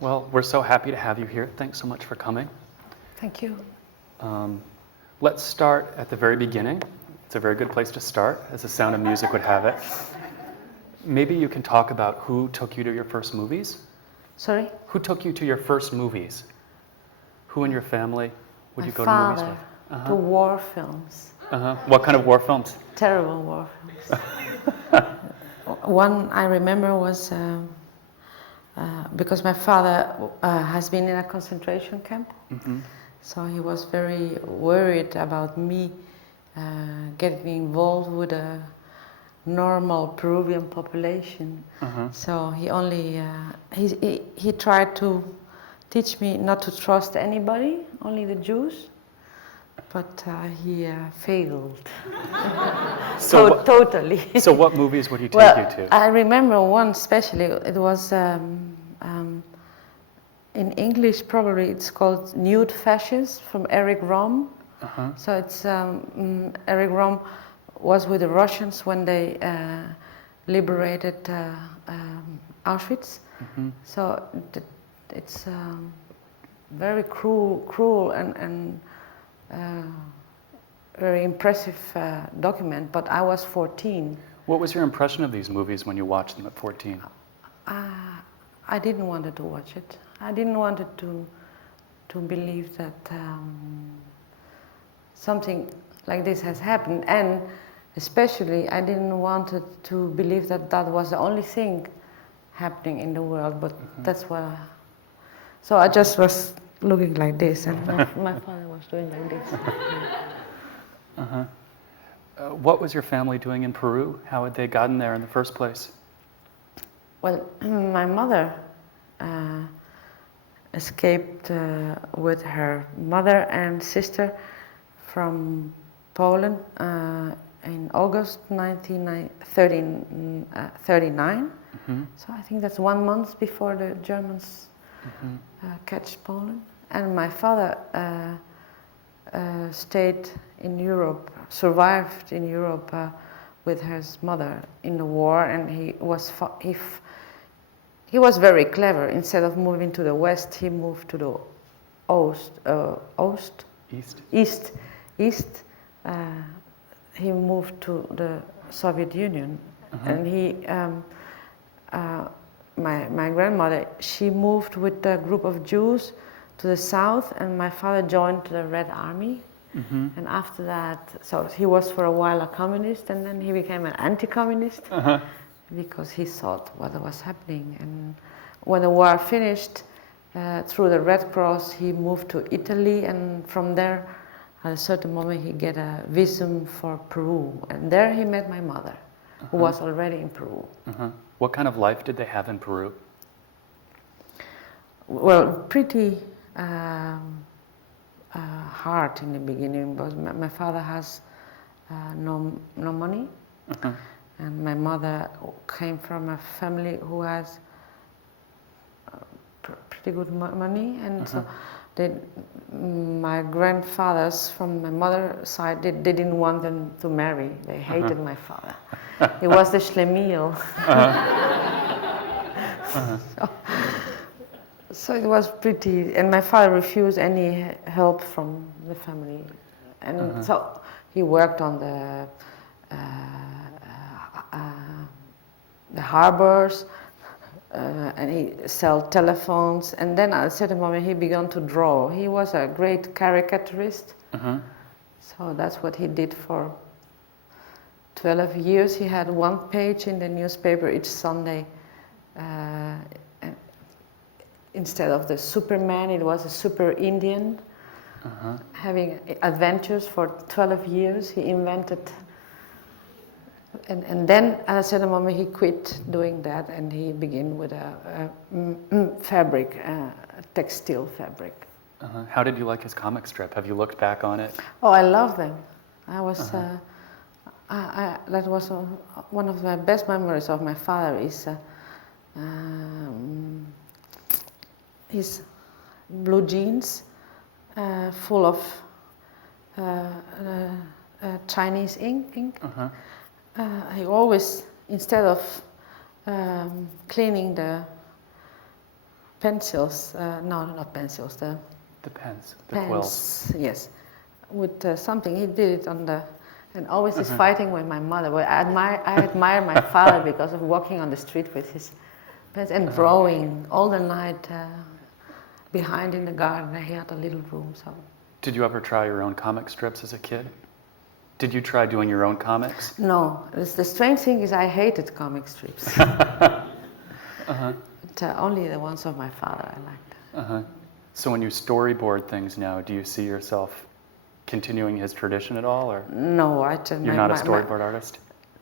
Well, we're so happy to have you here. Thanks so much for coming. Thank you. Let's start at the very beginning. It's a very good place to start, as The Sound of Music would have it. Maybe you can talk about who took you to your first movies? Sorry? Who took you to your first movies? Who in your family would My you go to movies with? father, to war films. What kind of war films? Terrible war films. One I remember was because my father has been in a concentration camp, so he was very worried about me getting involved with a normal Peruvian population. So he only he tried to teach me not to trust anybody, only the Jews. But he failed. Totally. So what movies would he take you to? I remember one especially. It was in English probably it's called Nude Fascists from Eric Rohm. So it's Eric Rohm was with the Russians when they liberated Auschwitz. So it's very cruel and very impressive document, but I was 14. What was your impression of these movies when you watched them at 14? I didn't want to watch it. I didn't want to believe that something like this has happened, and especially I didn't want to believe that that was the only thing happening in the world, but that's what so I just was looking like this, and my father was doing like this. What was your family doing in Peru? How had they gotten there in the first place? Well, my mother escaped with her mother and sister from Poland in August 1939. So I think that's 1 month before the Germans catch Poland. And my father stayed in Europe, survived in Europe with his mother in the war, and he was very clever. Instead of moving to the west, he moved to the east. He moved to the Soviet Union, and he. My grandmother, she moved with a group of Jews to the south, and my father joined the Red Army. And after that, so he was for a while a communist, and then he became an anti-communist because he saw what was happening. And when the war finished, through the Red Cross, he moved to Italy, and from there, at a certain moment, he got a visum for Peru, and there he met my mother, who was already in Peru. What kind of life did they have in Peru? Well, pretty hard in the beginning, because my father has no money, and my mother came from a family who has pretty good money, and so my grandfathers from my mother's side, they didn't want them to marry. They hated my father. He was the schlemiel. So it was pretty, and my father refused any help from the family, and so he worked on the harbors, and he sold telephones, and then at a certain moment he began to draw. He was a great caricaturist, so that's what he did for 12 years. He had one page in the newspaper each Sunday. Instead of the Superman, it was a Super Indian, having adventures for 12 years. He invented, and then at a certain moment he quit doing that, and he began with a fabric, textile fabric. How did you like his comic strip? Have you looked back on it? Oh, I love them. I was, that was one of the best memories of my father is his blue jeans full of Chinese ink. He always, instead of cleaning the pencils. No, not pencils. The pens, the quills. pens. Yes, with something. He did it on the, and always is fighting with my mother. Well, I admire my father because of walking on the street with his pens and drawing all the night behind in the garden. He had a little room. So. Did you ever try your own comic strips as a kid? Did you try doing your own comics? No. The strange thing is I hated comic strips. But, only the ones of my father I liked. So when you storyboard things now, do you see yourself continuing his tradition at all, or No, you're not a storyboard artist?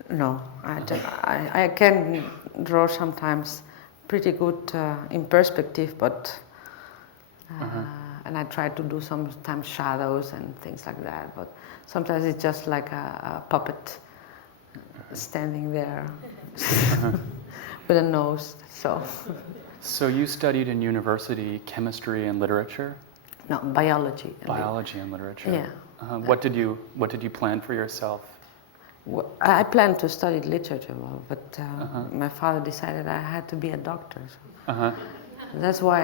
No, I can draw sometimes pretty good in perspective, but and I try to do sometimes shadows and things like that. But sometimes it's just like a puppet standing there with a nose. So you studied in university chemistry and literature? No, biology. Biology and literature. Yeah. What did you plan for yourself? Well, I planned to study literature, but my father decided I had to be a doctor. So. That's why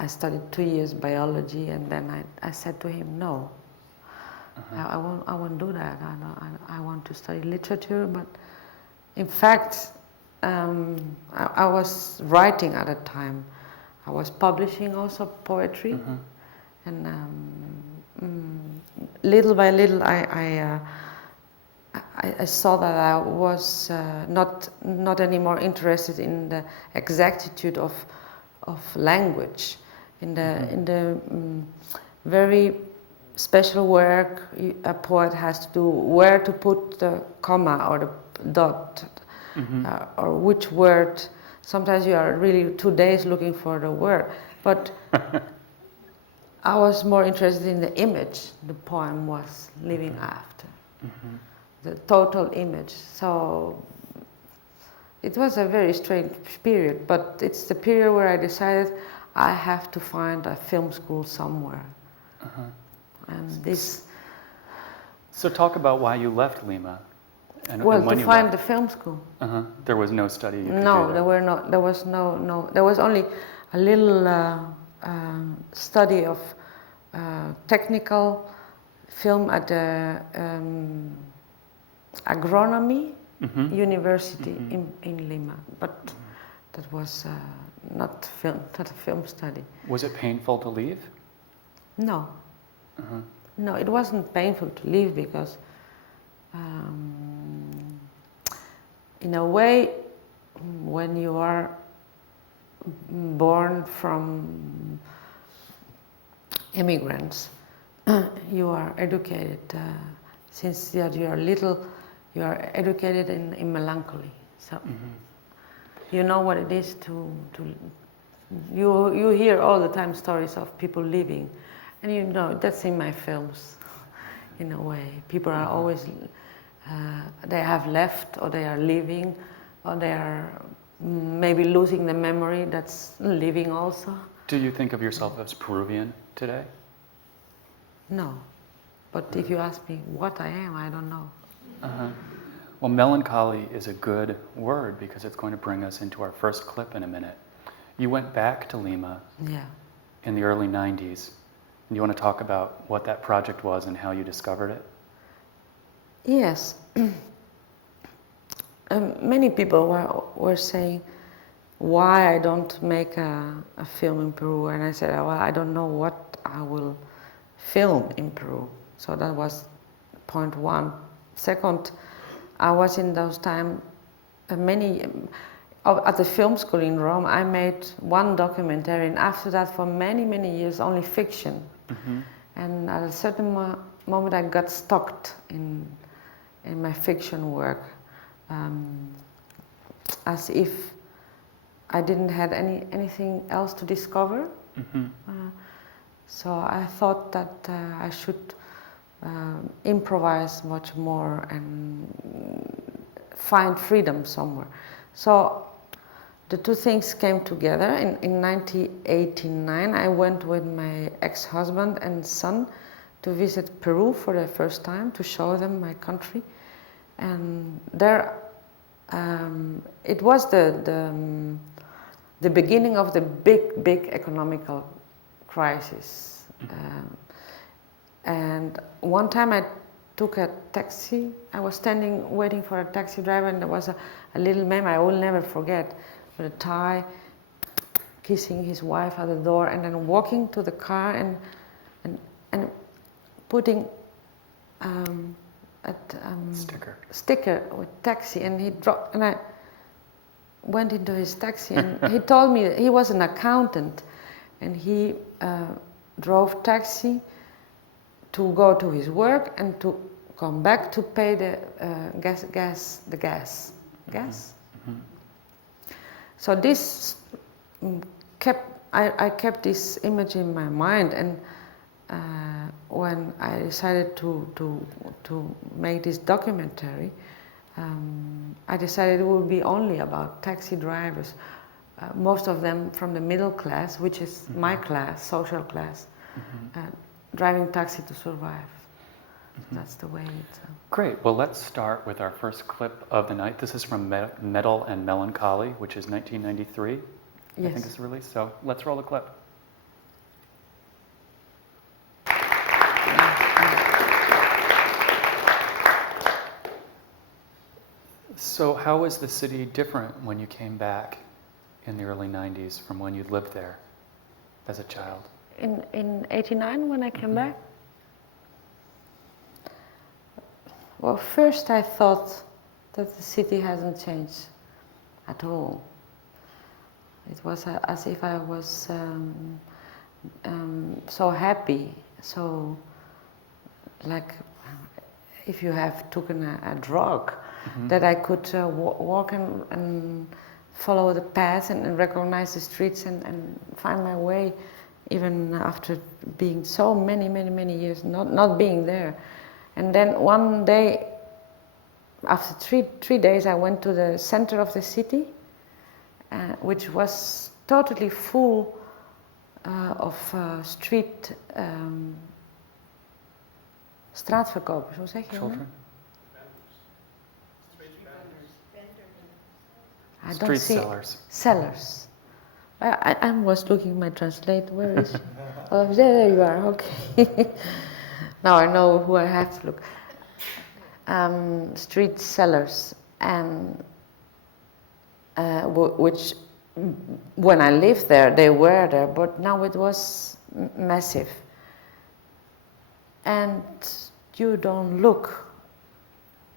I studied 2 years biology, and then I said to him, no, I won't do that. I want to study literature, but in fact, I was writing at a time. I was publishing also poetry, and little by little I saw that I was not anymore interested in the exactitude of language, in the very special work a poet has to do, where to put the comma or the dot, or which word. Sometimes you are really 2 days looking for the word, but I was more interested in the image the poem was living after, the total image. So it was a very strange period, but it's the period where I decided I have to find a film school somewhere. And this. So talk about why you left Lima. And Well, when to you find left. the film school. There was no study you could No, do there were not. There was no. There was only a little study of technical film at the agronomy university in Lima, but that was not a film study. Was it painful to leave? No. No, it wasn't painful to leave because, in a way, when you are born from immigrants, you are educated since you are little. You are educated in melancholy. So you know what it is to you hear all the time stories of people leaving, and you know that's in my films. In a way, people are always they have left, or they are leaving, or they are maybe losing the memory that's living also. Do you think of yourself as Peruvian today? No, but if you ask me what I am, I don't know. Well, melancholy is a good word because it's going to bring us into our first clip in a minute. You went back to Lima in the early 90s. And you want to talk about what that project was and how you discovered it? Yes. Many people were saying why I don't make a film in Peru, and I said, well, I don't know what I will film in Peru. So that was point one. Second, I was in those times at the film school in Rome. I made one documentary, and after that, for many, many years, only fiction. And at a certain moment, I got stuck in my fiction work, as if I didn't have anything else to discover. So I thought that I should improvise much more and find freedom somewhere. So the two things came together. In 1989, I went with my ex-husband and son to visit Peru for the first time, to show them my country. And there, it was the the beginning of the big economical crisis. And one time I took a taxi. I was standing waiting for a taxi driver, and there was a little man I will never forget, with a tie, kissing his wife at the door, and then walking to the car and putting sticker with taxi, and he dropped, and I went into his taxi, and he told me that he was an accountant, and he drove taxi to go to his work and to come back to pay the gas. So this I kept this image in my mind, and when I decided to make this documentary, I decided it would be only about taxi drivers, most of them from the middle class, which is my class, social class, driving taxi to survive. That's the way it... Great. Well, let's start with our first clip of the night. This is from Metal and Melancholy, which is 1993. Yes. I think it's released. So let's roll the clip. So how was the city different when you came back in the early 90s from when you lived there as a child? In 89 when I came back? Well, first I thought that the city hasn't changed at all. It was as if I was so happy, so like if you have taken a drug, that I could walk and follow the path and recognize the streets and find my way, even after being so many years not being there. And then one day, after three days, I went to the center of the city, which was totally full of street straatverkopers. Hoe zeg je dat? I don't Street see sellers. Sellers. I was looking at my translate. Where is she? Oh, there you are. Okay. Now I know who I have to look. Street sellers, and which, when I lived there, they were there, but now it was massive. And you don't look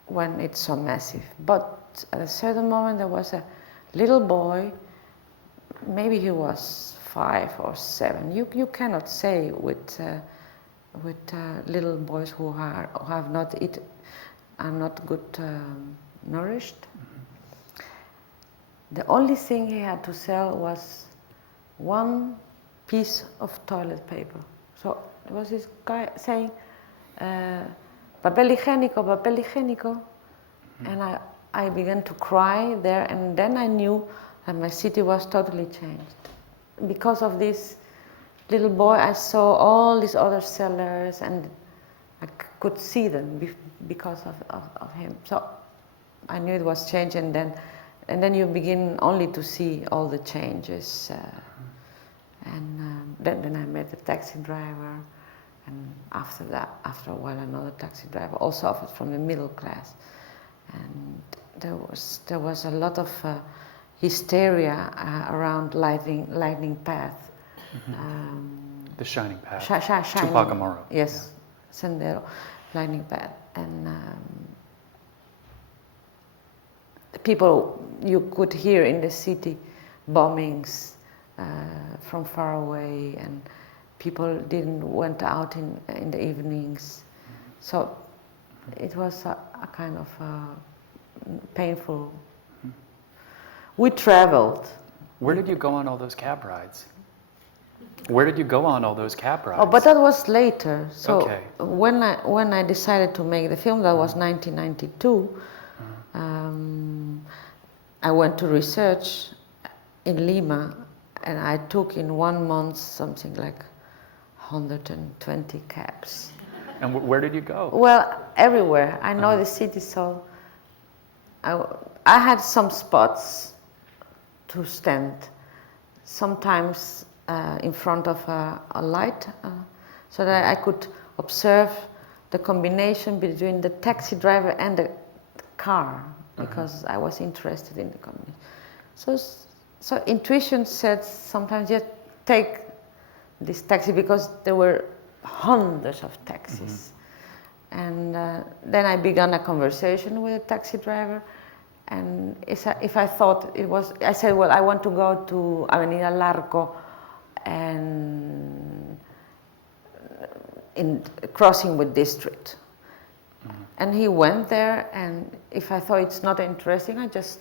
when it's so massive. But at a certain moment, there was a little boy. Maybe he was 5 or 7. You cannot say with little boys who have not eaten, are not good nourished. The only thing he had to sell was one piece of toilet paper. So there was this guy saying, papel higiénico, and I began to cry there, and then I knew that my city was totally changed. Because of this little boy, I saw all these other sellers, and I could see them because of him. So I knew it was changed, and then you begin only to see all the changes. Then I met the taxi driver, and after a while, another taxi driver, also from the middle class. And there was a lot of hysteria around lightning path. The shining path. Shining. Tupac Amaru. Yes, yeah. Sendero, lightning path. And people, you could hear in the city bombings from far away, and people went out in the evenings. So it was a kind of painful. We traveled. Where did you go on all those cab rides? Oh, but that was later. So okay. when I decided to make the film, that was 1992. I went to research in Lima, and I took in 1 month something like 120 cabs. And where did you go? Well, everywhere. I know the city, so I had some spots to stand, sometimes in front of a light, so that I could observe the combination between the taxi driver and the car, because I was interested in the combination. So intuition said sometimes you take this taxi, because there were hundreds of taxis. And then I began a conversation with a taxi driver, and if I thought it was, I said, well, I want to go to Avenida Larco and in crossing with District. And he went there, and if I thought it's not interesting, I just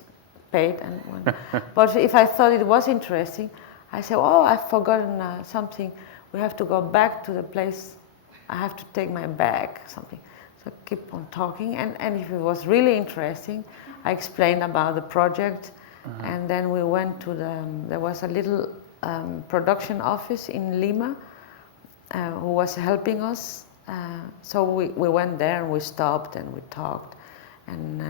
paid and went. But if I thought it was interesting, I said, oh, I've forgotten something. We have to go back to the place. I have to take my bag, something. So keep on talking, and if it was really interesting, I explained about the project, and then we went to there was a little production office in Lima who was helping us. So we went there and we stopped and we talked, and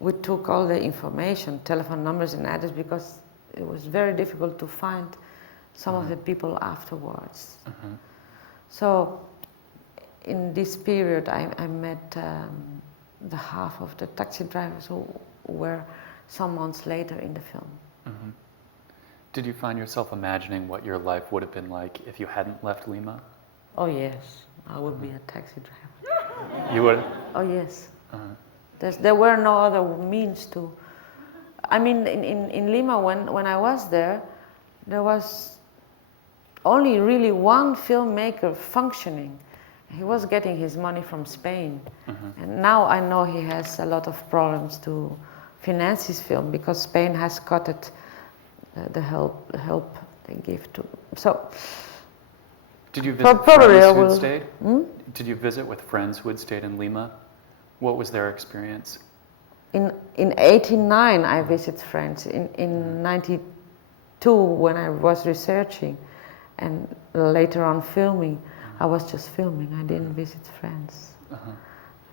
we took all the information, telephone numbers and address, because it was very difficult to find some of the people afterwards. So in this period I met the half of the taxi drivers who were some months later in the film. Did you find yourself imagining what your life would have been like if you hadn't left Lima? Oh yes, I would be a taxi driver. You would? Oh yes. There were no other means to. I mean, in Lima, when I was there was only really one filmmaker functioning. He was getting his money from Spain. And now I know he has a lot of problems to finance his film, because Spain has cut it, the help they give to. So. Did you visit friends who had stayed? Did you visit with friends who had stayed in Lima? What was their experience? In 89 I visited friends. In 92, when I was researching and later on filming, I was just filming. I didn't visit friends.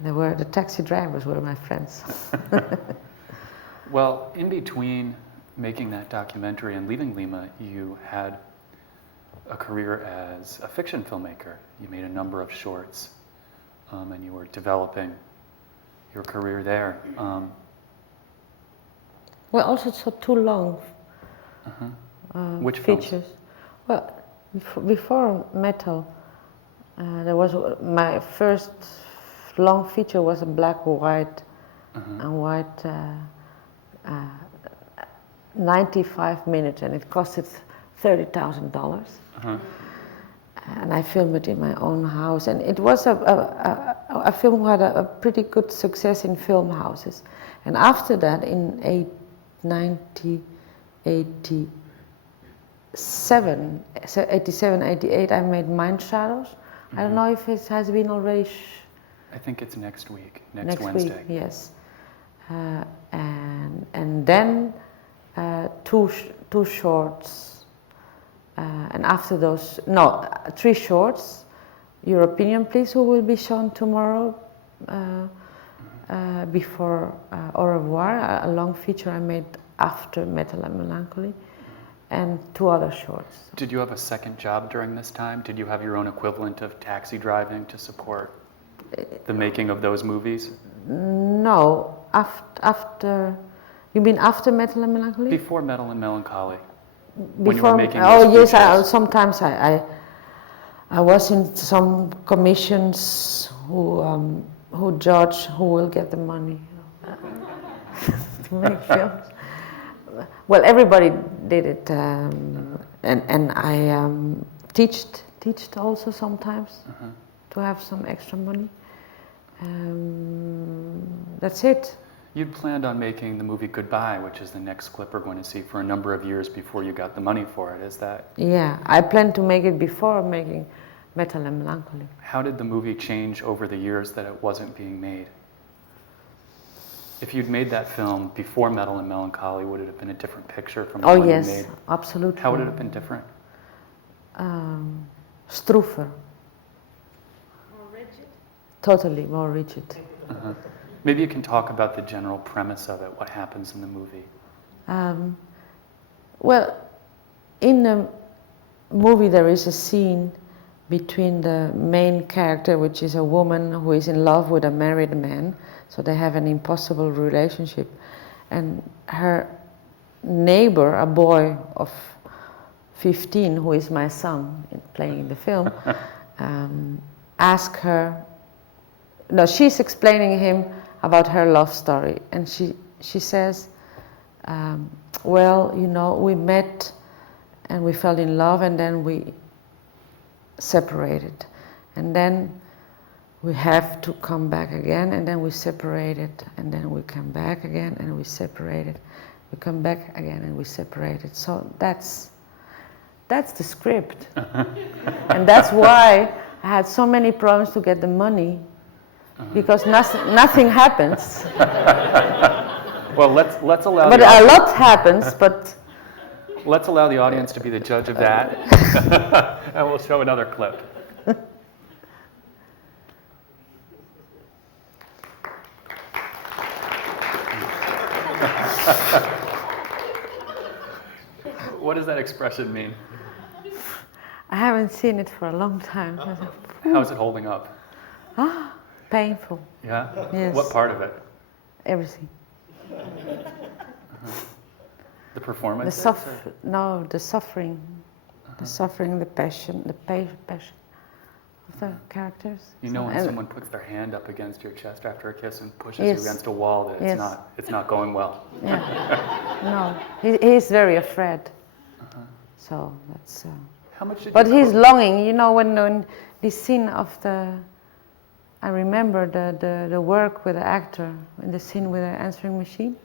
The taxi drivers were my friends. Well, in between making that documentary and leaving Lima, you had a career as a fiction filmmaker. You made a number of shorts, and you were developing your career there. Well, also so too long. Which features. films? Well, before Metal, there was my first long feature was a black, white, and white, 95 minutes, and it costed $30,000. And I filmed it in my own house, and it was a film who had a pretty good success in film houses. And after that, in 1987, 88, I made Mind Shadows. I don't know if it has been already. I think it's next week, next Wednesday. Week, yes. And then two shorts. And after those, no, 3 shorts. Your opinion, please, who will be shown tomorrow before Au revoir, a long feature I made after Metal and Melancholy, and 2 other shorts. Did you have a second job during this time? Did you have your own equivalent of taxi driving to support the making of those movies? No, after, you mean after Metal and Melancholy? Before Metal and Melancholy. Before, when you were making oh those yes, sometimes I was in some commissions who judge who will get the money to make films. Well, everybody did it, and I teached also sometimes to have some extra money. That's it. You'd planned on making the movie Goodbye, which is the next clip we're going to see, for a number of years before you got the money for it, is that? Yeah, I planned to make it before making Metal and Melancholy. How did the movie change over the years that it wasn't being made? If you'd made that film before Metal and Melancholy, would it have been a different picture from the one you made? Oh yes, absolutely. How would it have been different? Stroefer. More rigid? Totally more rigid. Maybe you can talk about the general premise of it, what happens in the movie. Well, in the movie there is a scene between the main character, which is a woman who is in love with a married man, so they have an impossible relationship, and her neighbor, a boy of 15, who is my son playing in the film, ask her, no, she's explaining him about her love story, and she says, well, you know, we met and we fell in love and then we separated, and then we have to come back again, and then we separated, and then we come back again and we separated, we come back again and we separated. So that's the script. And that's why I had so many problems to get the money, because nothing happens. Well, let's allow. But a lot happens. But let's allow the audience to be the judge of that, and we'll show another clip. What does that expression mean? I haven't seen it for a long time. How's it holding up? Painful. Yeah? Yes. What part of it? Everything. The performance? The suffering. The suffering, the passion, the passion of the characters. You know, when someone puts their hand up against your chest after a kiss and pushes you against a wall, that it's not going well. Yeah. No, he's very afraid. So that's. How much did but he's longing. You know, when this scene of the. I remember the work with the actor in the scene with the answering machine.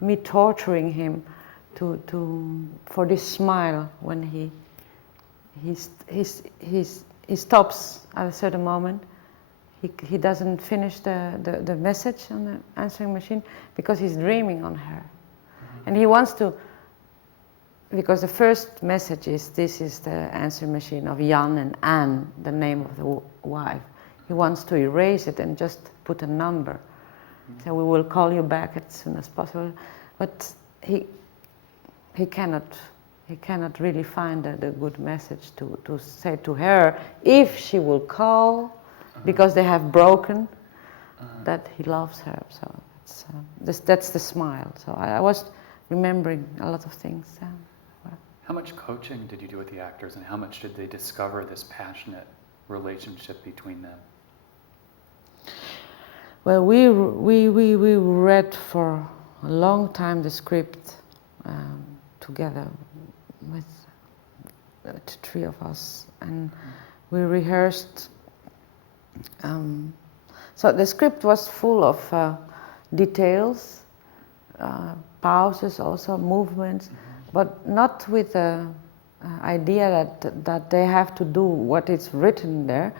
Me torturing him for this smile when he stops at a certain moment. He doesn't finish the message on the answering machine because he's dreaming on her, and he wants to. Because the first message is, this is the answering machine of Jan and Anne, the name of the wife. He wants to erase it and just put a number. So we will call you back as soon as possible. But he cannot really find the good message to say to her, if she will call, because they have broken, that he loves her. So that's the smile. So I was remembering a lot of things. How much coaching did you do with the actors, and how much did they discover this passionate relationship between them? Well, we read for a long time the script together with the three of us, and we rehearsed. So the script was full of details, pauses, also movements. But not with the idea that they have to do what is written there.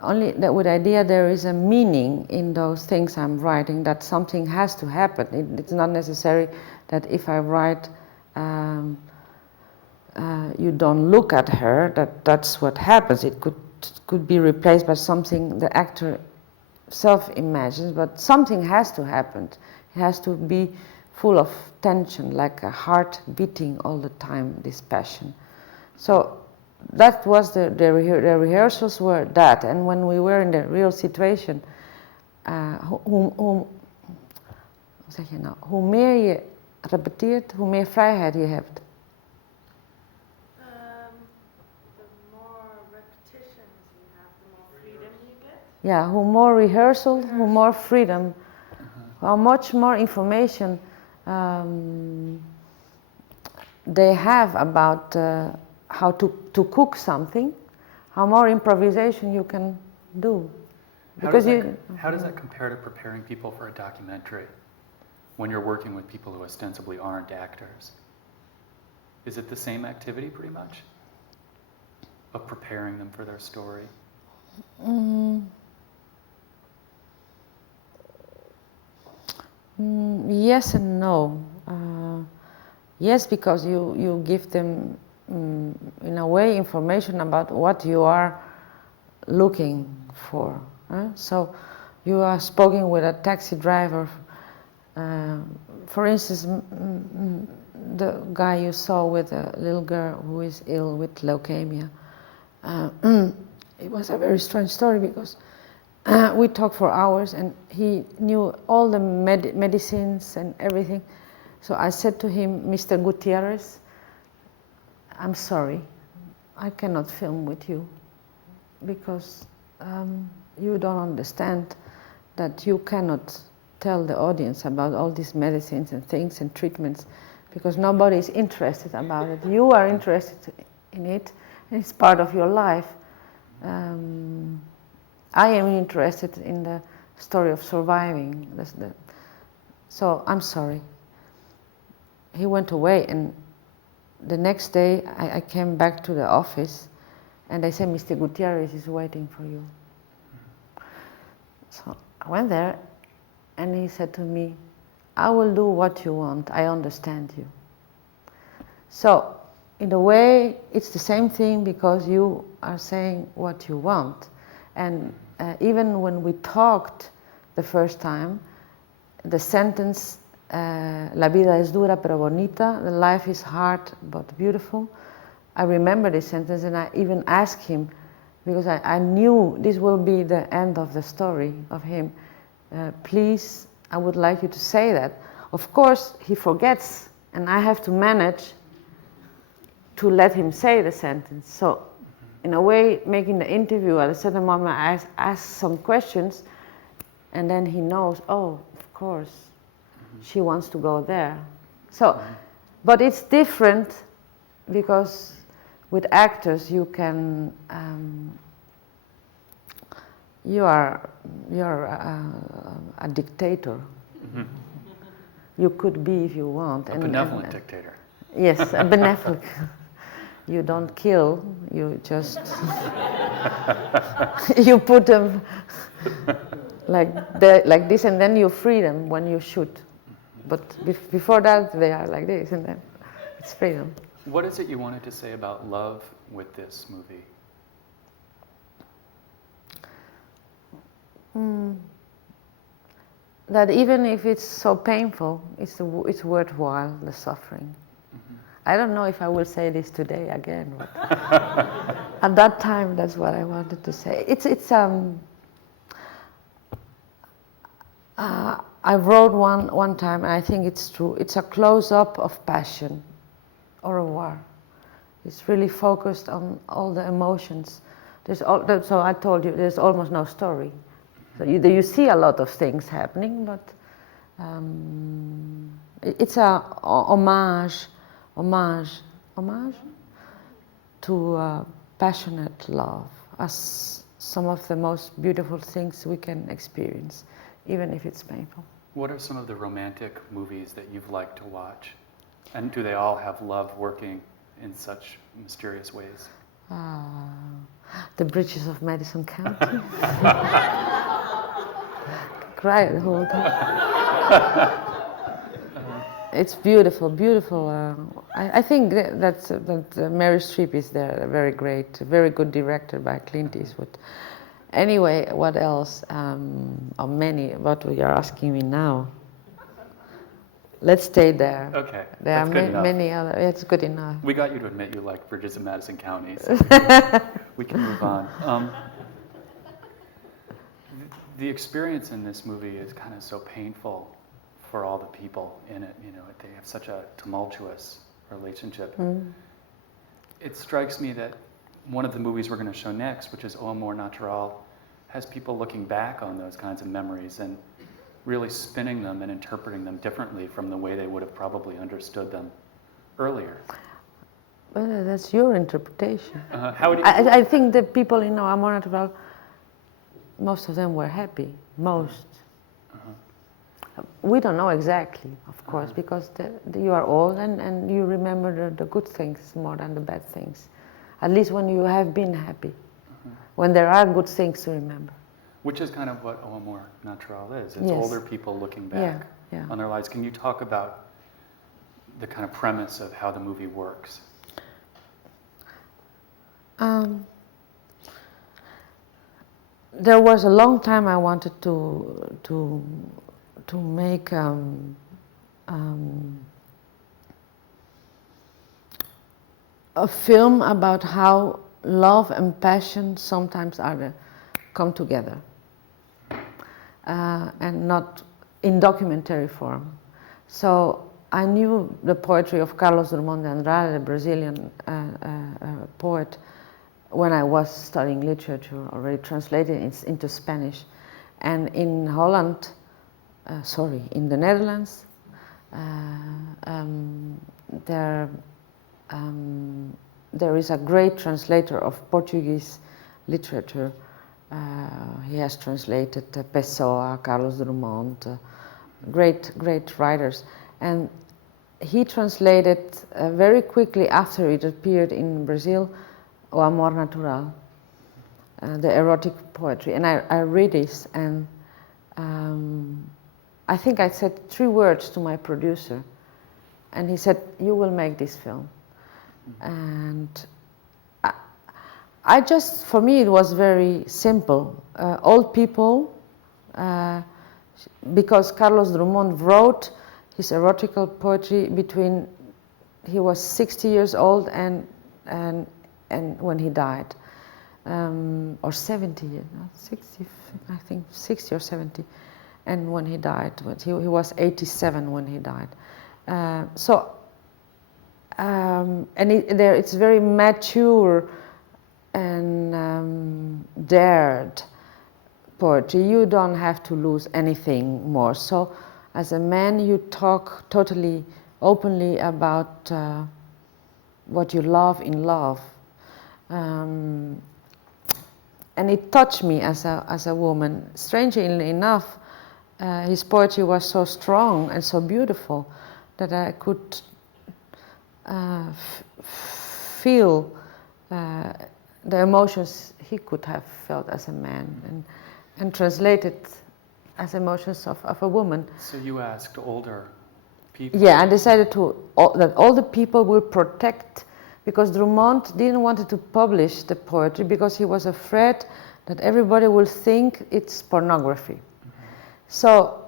Only that with the idea there is a meaning in those things I'm writing, that something has to happen. It's not necessary that if I write, you don't look at her, that's what happens. It could be replaced by something the actor self-imagines, but something has to happen. It has to be full of tension, like a heart beating all the time, this passion. So that was the rehearsals were that, and when we were in the real situation, hoe meer je repeteert, hoe meer vrijheid je hebt. The more repetitions you have, the more freedom you get. Yeah, hoe more rehearsal, hoe more freedom. How much more information they have about how to cook something, how more improvisation you can do. Because how does that compare to preparing people for a documentary when you're working with people who ostensibly aren't actors? Is it the same activity pretty much of preparing them for their story? Yes and no. Yes, because you give them, in a way, information about what you are looking for. So you are speaking with a taxi driver. For instance, the guy you saw with a little girl who is ill with leukemia. It was a very strange story because we talked for hours and he knew all the medicines and everything. So I said to him, Mr. Gutierrez, I'm sorry, I cannot film with you because you don't understand that you cannot tell the audience about all these medicines and things and treatments because nobody is interested about it. You are interested in it and it's part of your life. I am interested in the story of surviving. So I'm sorry. He went away and the next day I came back to the office and they said, Mr. Gutierrez is waiting for you. So I went there and he said to me, I will do what you want, I understand you. So in a way it's the same thing because you are saying what you want. And even when we talked the first time, the sentence, La vida es dura pero bonita, the life is hard but beautiful, I remember this sentence and I even asked him, because I knew this will be the end of the story of him, please, I would like you to say that. Of course, he forgets and I have to manage to let him say the sentence. So in a way, making the interview, at a certain moment I ask some questions and then he knows, oh, of course, she wants to go there. So, but it's different because with actors you can, you are a dictator. Mm-hmm. You could be if you want. A benevolent dictator. Yes, a benevolent. You don't kill, you just, you put them like this and then you free them when you shoot. But before that, they are like this and then it's freedom. What is it you wanted to say about love with this movie? That even if it's so painful, it's worthwhile, the suffering. Mm-hmm. I don't know if I will say this today again, but at that time, that's what I wanted to say. I wrote one time, and I think it's true. It's a close-up of passion. Au revoir. It's really focused on all the emotions. So I told you, there's almost no story. So you see a lot of things happening, but it's a homage to passionate love as some of the most beautiful things we can experience, even if it's painful. What are some of the romantic movies that you've liked to watch? And do they all have love working in such mysterious ways? The Bridges of Madison County. Cried the whole time. It's beautiful, beautiful. I think that Mary Streep is there, a very great, very good director by Clint Eastwood. Anyway, what else? Or many, what you are asking me now. Let's stay there. Okay, there are many other. It's good enough. We got you to admit you like Bridges of Madison County, so we can move on. The experience in this movie is kind of so painful for all the people in it. You know, they have such a tumultuous relationship. It strikes me that one of the movies we're going to show next, which is Au Amor Natural, has people looking back on those kinds of memories and really spinning them and interpreting them differently from the way they would have probably understood them earlier. Well, that's your interpretation. How would you? I think the people in Au Amor Natural, most of them were happy. Most. We don't know exactly, of course, because you are old and you remember the good things more than the bad things. At least when you have been happy, when there are good things to remember. Which is kind of what Au Amor Natural is. It's Yes. older people looking back on their lives. Can you talk about the kind of premise of how the movie works? There was a long time I wanted to make a film about how love and passion sometimes come together, and not in documentary form. So I knew the poetry of Carlos Drummond de Andrade, the Brazilian poet, when I was studying literature, already translated it into Spanish. And in Holland, in the Netherlands, there is a great translator of Portuguese literature. He has translated Pessoa, Carlos Drummond, great writers. And he translated very quickly after it appeared in Brazil, O Amor Natural, the erotic poetry. And I read this, and I think I said 3 words to my producer, and he said, "You will make this film." And I just, for me, it was very simple. Old people, because Carlos Drummond wrote his erotical poetry between, he was 60 years old and when he died, or 70 years, 60, I think 60 or 70, and when he died, he was 87 when he died. It's very mature and dared poetry. You don't have to lose anything more. So as a man, you talk totally openly about what you love in love. And it touched me as a woman. Strangely enough, his poetry was so strong and so beautiful that I could feel the emotions he could have felt as a man, and translated as emotions of a woman. So you asked older people? Yeah, I decided that all the people will protect, because Drummond didn't want to publish the poetry because he was afraid that everybody will think it's pornography. So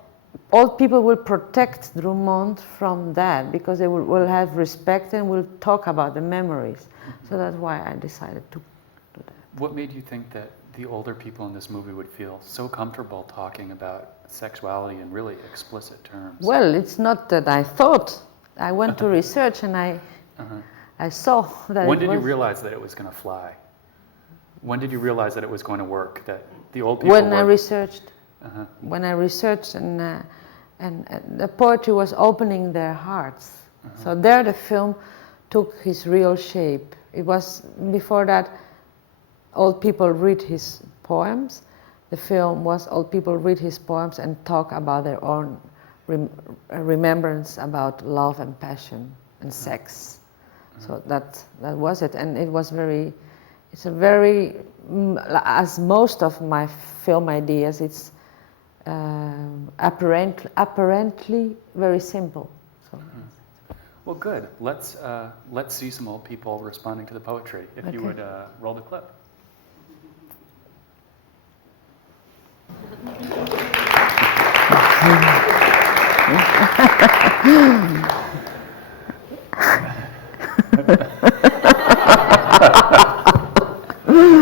old people will protect Drummond from that, because they will have respect and will talk about the memories. So that's why I decided to do that. What made you think that the older people in this movie would feel so comfortable talking about sexuality in really explicit terms? Well, it's not that I thought. I went to research, and I saw that. When did you realize that it was going to fly? When did you realize that it was going to work? That the old people When I researched. When I researched, and the poetry was opening their hearts. So there the film took his real shape. It was, before that, old people read his poems. The film was old people read his poems and talk about their own remembrance about love and passion and sex. So that was it. And it was it's a very, as most of my film ideas, it's apparently very simple. So. Well, good. Let's see some old people responding to the poetry. If you would roll the clip.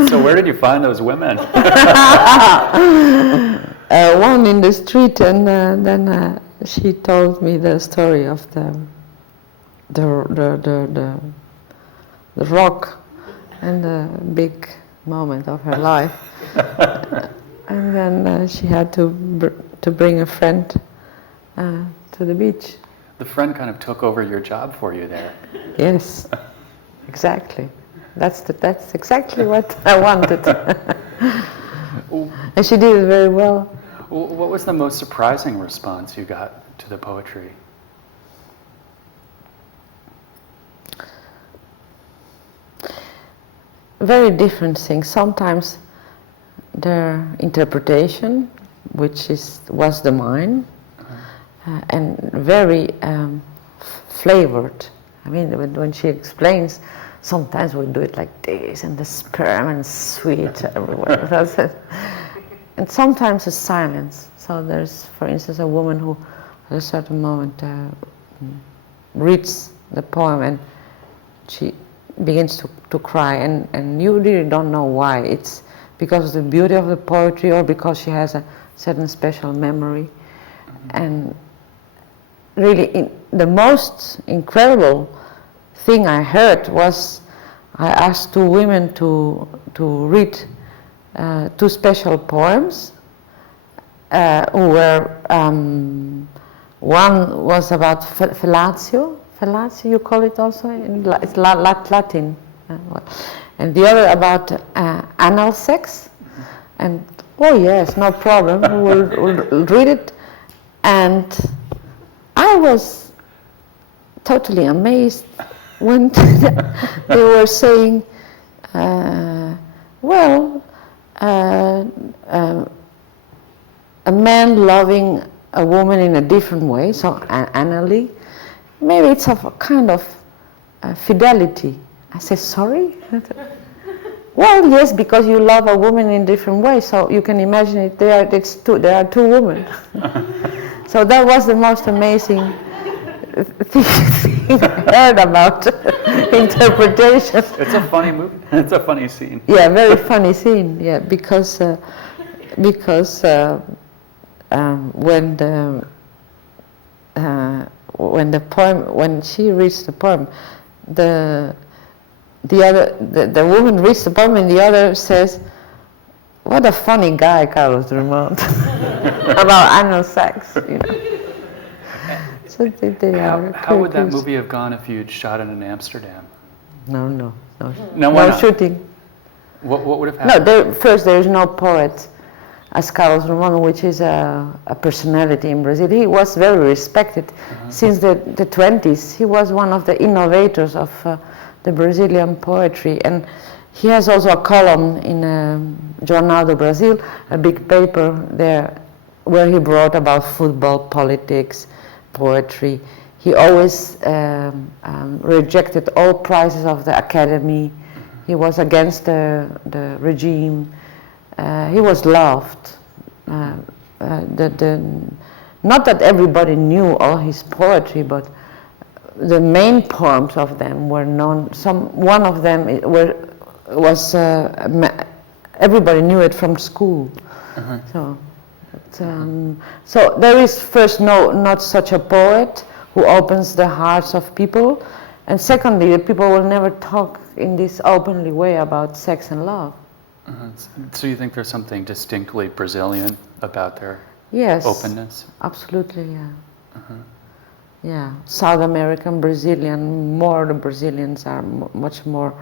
So where did you find those women? One in the street, and then she told me the story of the rock and the big moment of her life. And then she had to bring a friend to the beach. The friend kind of took over your job for you there. Yes, exactly. That's exactly what I wanted. And she did it very well. What was the most surprising response you got to the poetry? Very different things. Sometimes their interpretation, which was the mine, and very flavored. I mean, when she explains, sometimes we do it like this, and the sperm and sweet everywhere. That's it. And sometimes it's silence. So there's, for instance, a woman who at a certain moment reads the poem, and she begins to cry, and you really don't know why. It's because of the beauty of the poetry, or because she has a certain special memory. And really, the most incredible thing I heard was, I asked two women to read two special poems, who were, one was about fellatio, you call it also, it's Latin, and the other about anal sex, and oh yes, no problem, we'll read it. And I was totally amazed when they were saying, a man loving a woman in a different way, so anally, maybe it's a kind of fidelity. I said, sorry? Well, yes, because you love a woman in different ways, so you can imagine it. There are two women. So that was the most amazing thing I heard about interpretation. It's a funny movie. It's a funny scene. Yeah, very funny scene. Yeah, because when she reads the poem, the woman reads the poem, and the other says, "What a funny guy, Carlos Drummond," about anal sex. You know. So how would that movie have gone if you'd shot it in Amsterdam? No, No shooting. What would have happened? No, there is no poet as Carlos Drummond, which is a personality in Brazil. He was very respected since the 20s. He was one of the innovators of the Brazilian poetry, and he has also a column in Jornal do Brasil, a big paper there, where he wrote about football, politics, poetry. He always rejected all prizes of the Academy. He was against the regime. He was loved. Not that everybody knew all his poetry, but the main poems of them were known. One of them was everybody knew it from school. So there is first not such a poet who opens the hearts of people, and secondly, the people will never talk in this openly way about sex and love. So you think there's something distinctly Brazilian about their openness? Absolutely, yeah. Yeah, South American, Brazilian, the Brazilians are much more,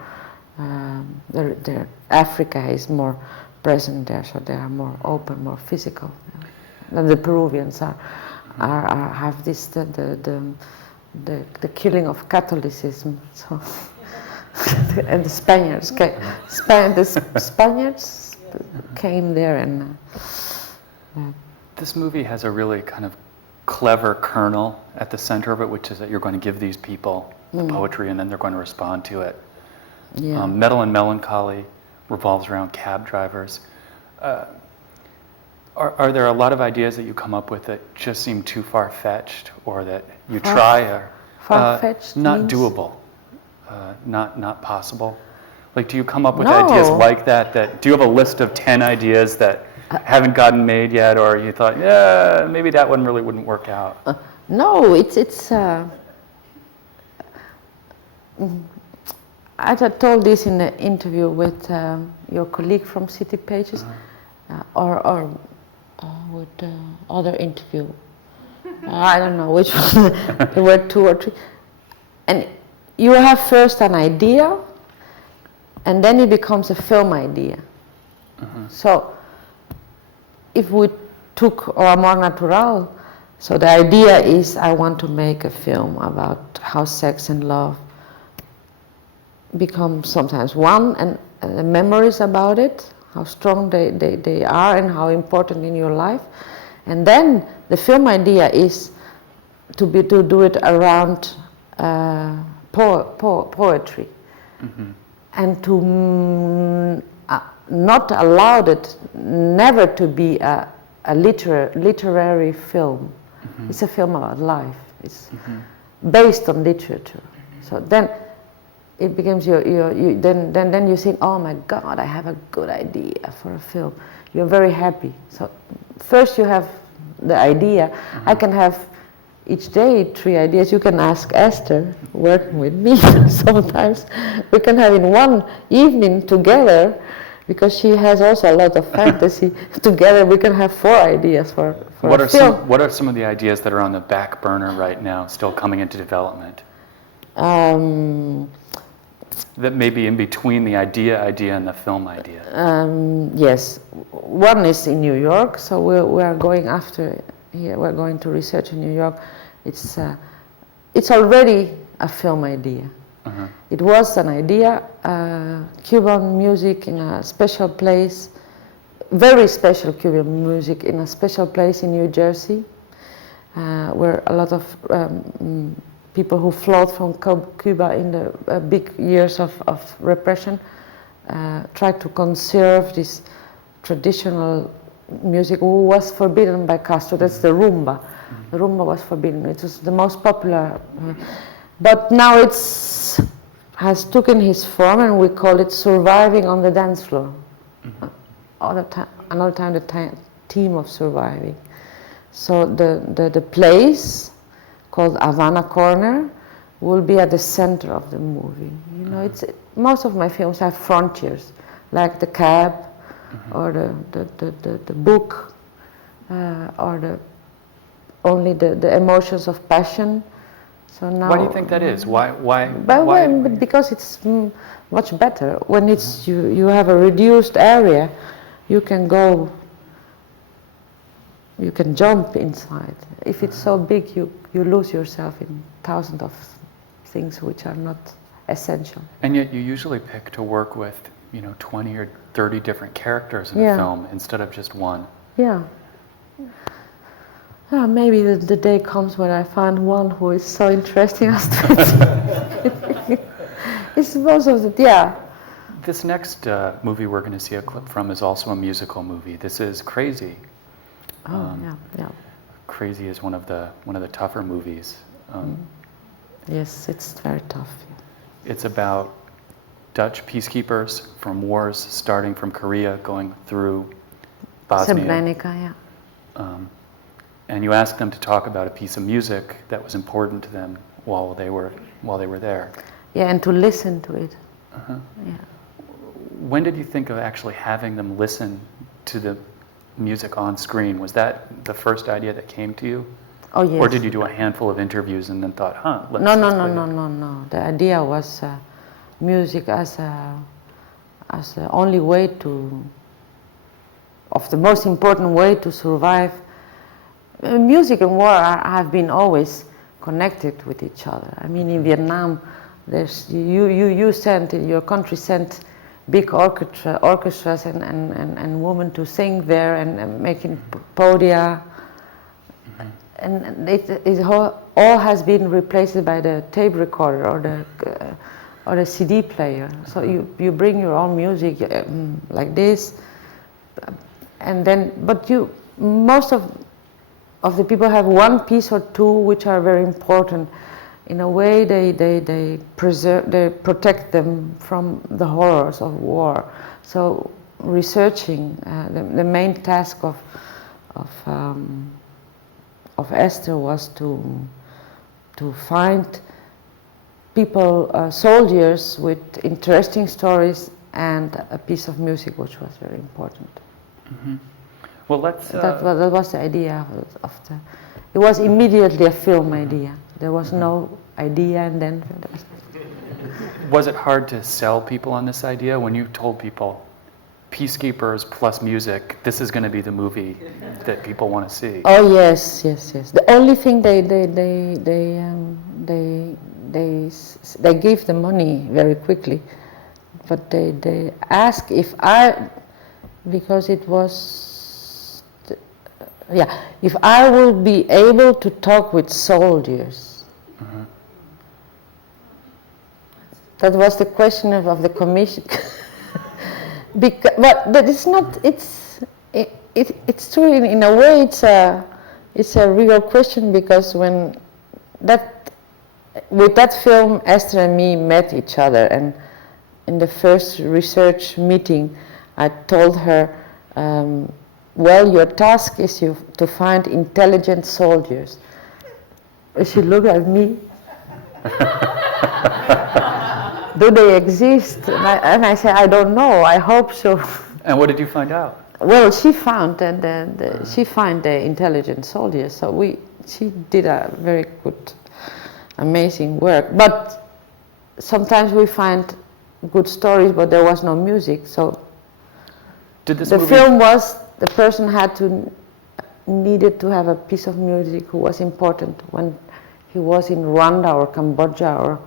Africa is more present there, so they are more open, more physical. And the Peruvians have this, the killing of Catholicism, so. And the Spaniards came there, and this movie has a really kind of clever kernel at the center of it, which is that you're going to give these people the poetry, and then they're going to respond to it. Yeah. Metal and Melancholy revolves around cab drivers. Are there a lot of ideas that you come up with that just seem too far-fetched, or that you try are far-fetched not means? doable? Not possible? Like, do you come up with ideas like that? Do you have a list of 10 ideas that haven't gotten made yet, or you thought, yeah, maybe that one really wouldn't work out? No, it's. I told this in the interview with your colleague from City Pages, or with the other interview. I don't know which one. There were 2 or 3, and you have first an idea, and then it becomes a film idea. So if we took O Amor Natural, so the idea is I want to make a film about how sex and love become sometimes one, and the memories about it, how strong they are and how important in your life. And then the film idea is to do it around poetry, and to not allow it never to be a literary film. It's a film about life. It's based on literature. So then it becomes then you think, oh my God, I have a good idea for a film. You're very happy. So first you have the idea. I can have each day 3 ideas. You can ask Esther, working with me sometimes. We can have in one evening together, because she has also a lot of fantasy. Together we can have 4 ideas for a film. What are some of the ideas that are on the back burner right now, still coming into development? That may be in between the idea and the film idea. Yes, one is in New York, so we are going after here. We're going to research in New York. It's already a film idea. Uh-huh. It was an idea, Cuban music in a special place, very special Cuban music in a special place in New Jersey, where a lot of people who fled from Cuba in the big years of repression tried to conserve this traditional music, who was forbidden by Castro. That's the rumba. The rumba was forbidden. It was the most popular. But now has taken his form, and we call it surviving on the dance floor. Another time the theme of surviving. So the place called Havana Corner will be at the center of the movie. You know, most of my films have frontiers, like The Cab, or the book, or only the emotions of passion. So now, why do you think that is? Why? Because it's much better when it's you have a reduced area. You can go. You can jump inside. If it's so big, you lose yourself in thousands of things which are not essential. And yet you usually pick to work with, 20 or 30 different characters in a film instead of just one. Yeah. Maybe the day comes when I find one who is so interesting as 20. It's most of the, This next movie we're going to see a clip from is also a musical movie. This is Crazy. Crazy is one of the tougher movies. Yes, it's very tough. It's about Dutch peacekeepers from wars starting from Korea, going through Bosnia. Srebrenica, And you asked them to talk about a piece of music that was important to them while they were there. Yeah, and to listen to it. Uh-huh. Yeah. When did you think of actually having them listen to the music on screen? Was that the first idea that came to you? Oh, yes. Or did you do a handful of interviews and then thought, let's No. The idea was music as the only way of the most important way to survive. Music and war have been always connected with each other. I mean, in Vietnam, your country sent big orchestras and women to sing there and making podia. And it all has been replaced by the tape recorder or the CD player. So you bring your own music like this, and then most of the people have one piece or two which are very important. In a way, they protect them from the horrors of war. So researching, the main task of Esther was to find people, soldiers with interesting stories and a piece of music which was very important. Mm-hmm. Well, that was the idea of the. It was immediately a film idea. There was no idea, and then. Was it hard to sell people on this idea when you told people, Peacekeepers plus music, this is going to be the movie that people want to see? Oh yes. The only thing they gave the money very quickly, but they asked if because it was. If I would be able to talk with soldiers. Uh-huh. That was the question of the commission. But that is not. It's true in a way. It's a real question, because when that with that film, Esther and me met each other, and in the first research meeting, I told her, well, your task is to find intelligent soldiers. She looked at me. Do they exist? And I said, I don't know, I hope so. And what did you find out? Well, she found she found the intelligent soldiers, so she did a very good, amazing work. But sometimes we find good stories, but there was no music, so the film was, the person needed to have a piece of music who was important when he was in Rwanda or Cambodia or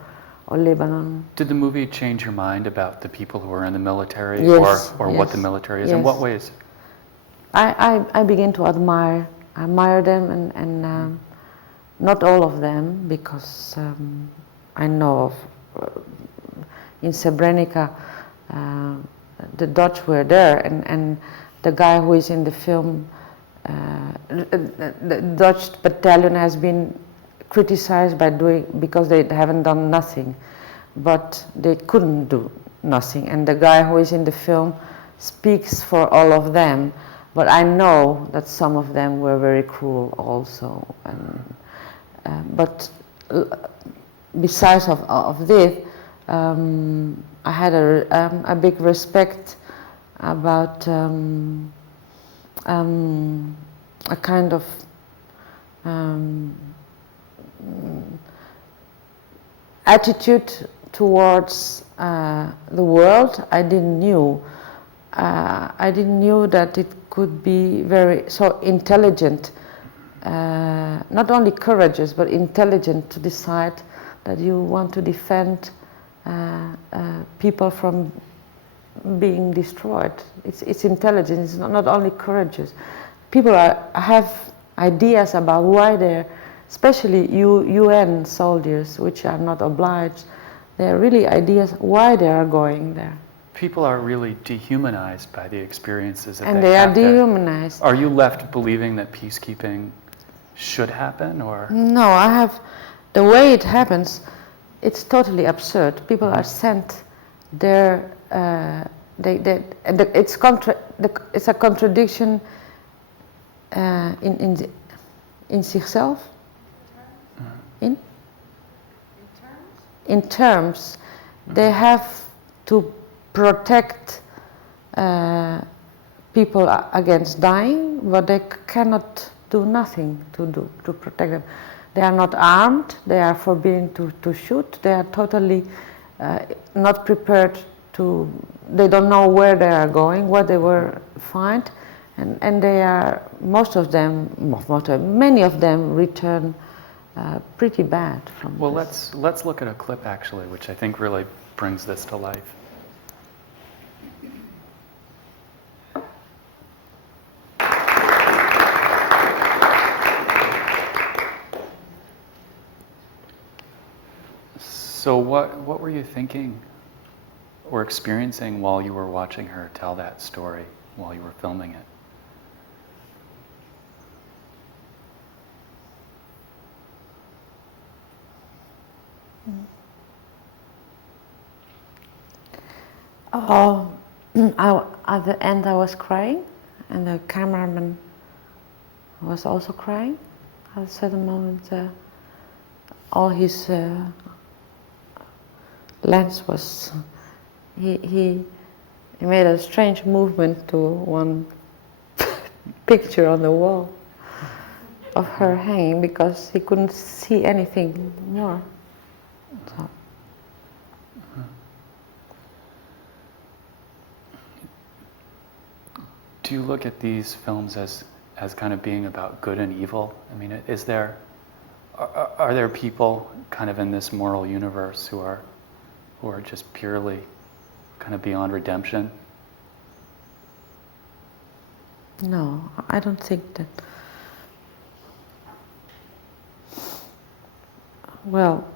Lebanon. Did the movie change your mind about the people who were in the military, yes, or yes, what the military is? Yes. In what ways? I began to admire them, and not all of them, because I know of in Srebrenica the Dutch were there, and the guy who is in the film, the Dutch battalion has been criticized because they haven't done nothing, but they couldn't do nothing, and the guy who is in the film speaks for all of them. But I know that some of them were very cruel also. But besides of this, I had a big respect about a kind of attitude towards the world. I didn't knew that it could be so intelligent, not only courageous but intelligent, to decide that you want to defend people from being destroyed. It's intelligent. It's not only courageous. People have ideas about why they're, especially UN soldiers, which are not obliged. There are really ideas why they are going there. People are really dehumanized by the experiences that and they have. And they are dehumanized. Are you left believing that peacekeeping should happen, or? No, the way it happens, it's totally absurd. People are sent there. It's a contradiction in itself. In terms, they have to protect people against dying, but they cannot do nothing to protect them. They are not armed, they are forbidden to shoot, they are totally not prepared to, they don't know where they are going, what they will find, and they are, many of them return pretty bad from this. Let's look at a clip actually, which I think really brings this to life. So what were you thinking or experiencing while you were watching her tell that story, while you were filming it? At the end I was crying, and the cameraman was also crying. At a certain moment, all his lens was, he made a strange movement to one picture on the wall of her hanging, because he couldn't see anything more. So. Do you look at these films as kind of being about good and evil? I mean, are there people kind of in this moral universe who are just purely kind of beyond redemption? No, I don't think that. Well,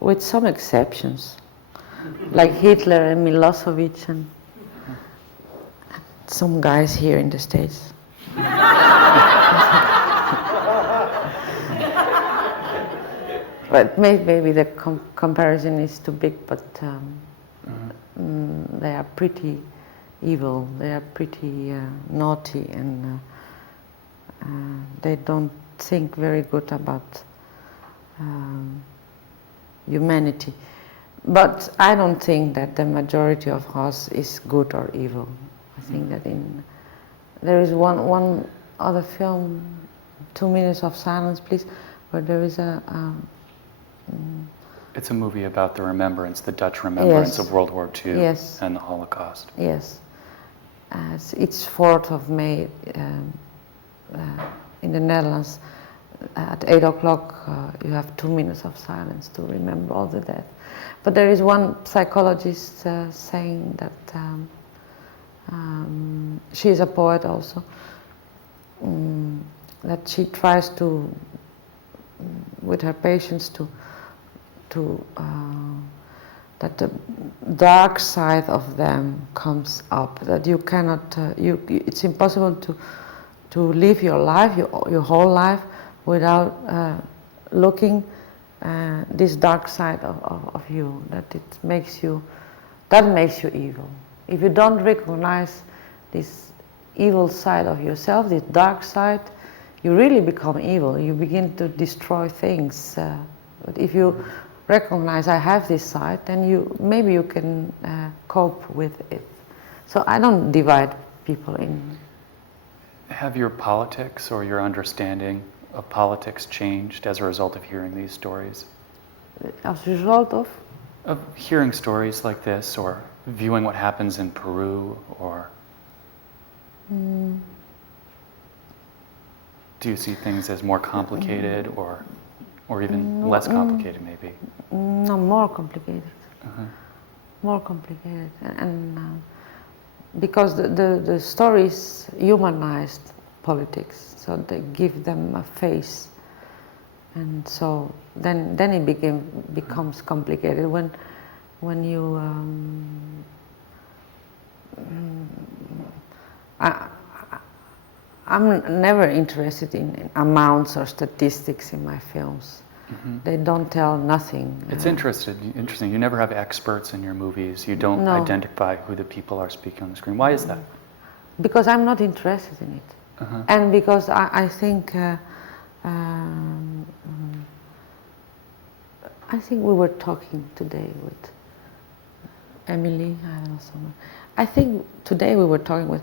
with some exceptions, like Hitler and Milosevic and some guys here in the States. But maybe the comparison is too big, but they are pretty evil, they are pretty naughty, and they don't think very good about humanity. But I don't think that the majority of us is good or evil. I think that there is one other film, 2 Minutes of Silence, please, where there is it's a movie about the remembrance, the Dutch remembrance of World War II yes. and the Holocaust. Yes. It's 4th of May in the Netherlands. At 8 o'clock, you have 2 minutes of silence to remember all the dead. But there is one psychologist saying that she is a poet also, that she tries to, with her patients, that the dark side of them comes up. That you cannot, it's impossible to live your life, your whole life, without looking this dark side of you. That makes you evil. If you don't recognize this evil side of yourself, this dark side, you really become evil. You begin to destroy things. But if you recognize I have this side, then maybe you can cope with it. So I don't divide people in. Have your politics or your understanding of politics changed as a result of hearing these stories? As a result of? Of hearing stories like this, or viewing what happens in Peru, or do you see things as more complicated, or even less complicated, maybe? No, more complicated. More complicated, and because the stories humanized politics, so they give them a face, and so then it becomes complicated when you. I'm never interested in amounts or statistics in my films. They don't tell nothing. It's interesting. You never have experts in your movies. You don't identify who the people are speaking on the screen. Why is that? Because I'm not interested in it. And because I think we were talking today with Emily, I don't know someone. I think today we were talking with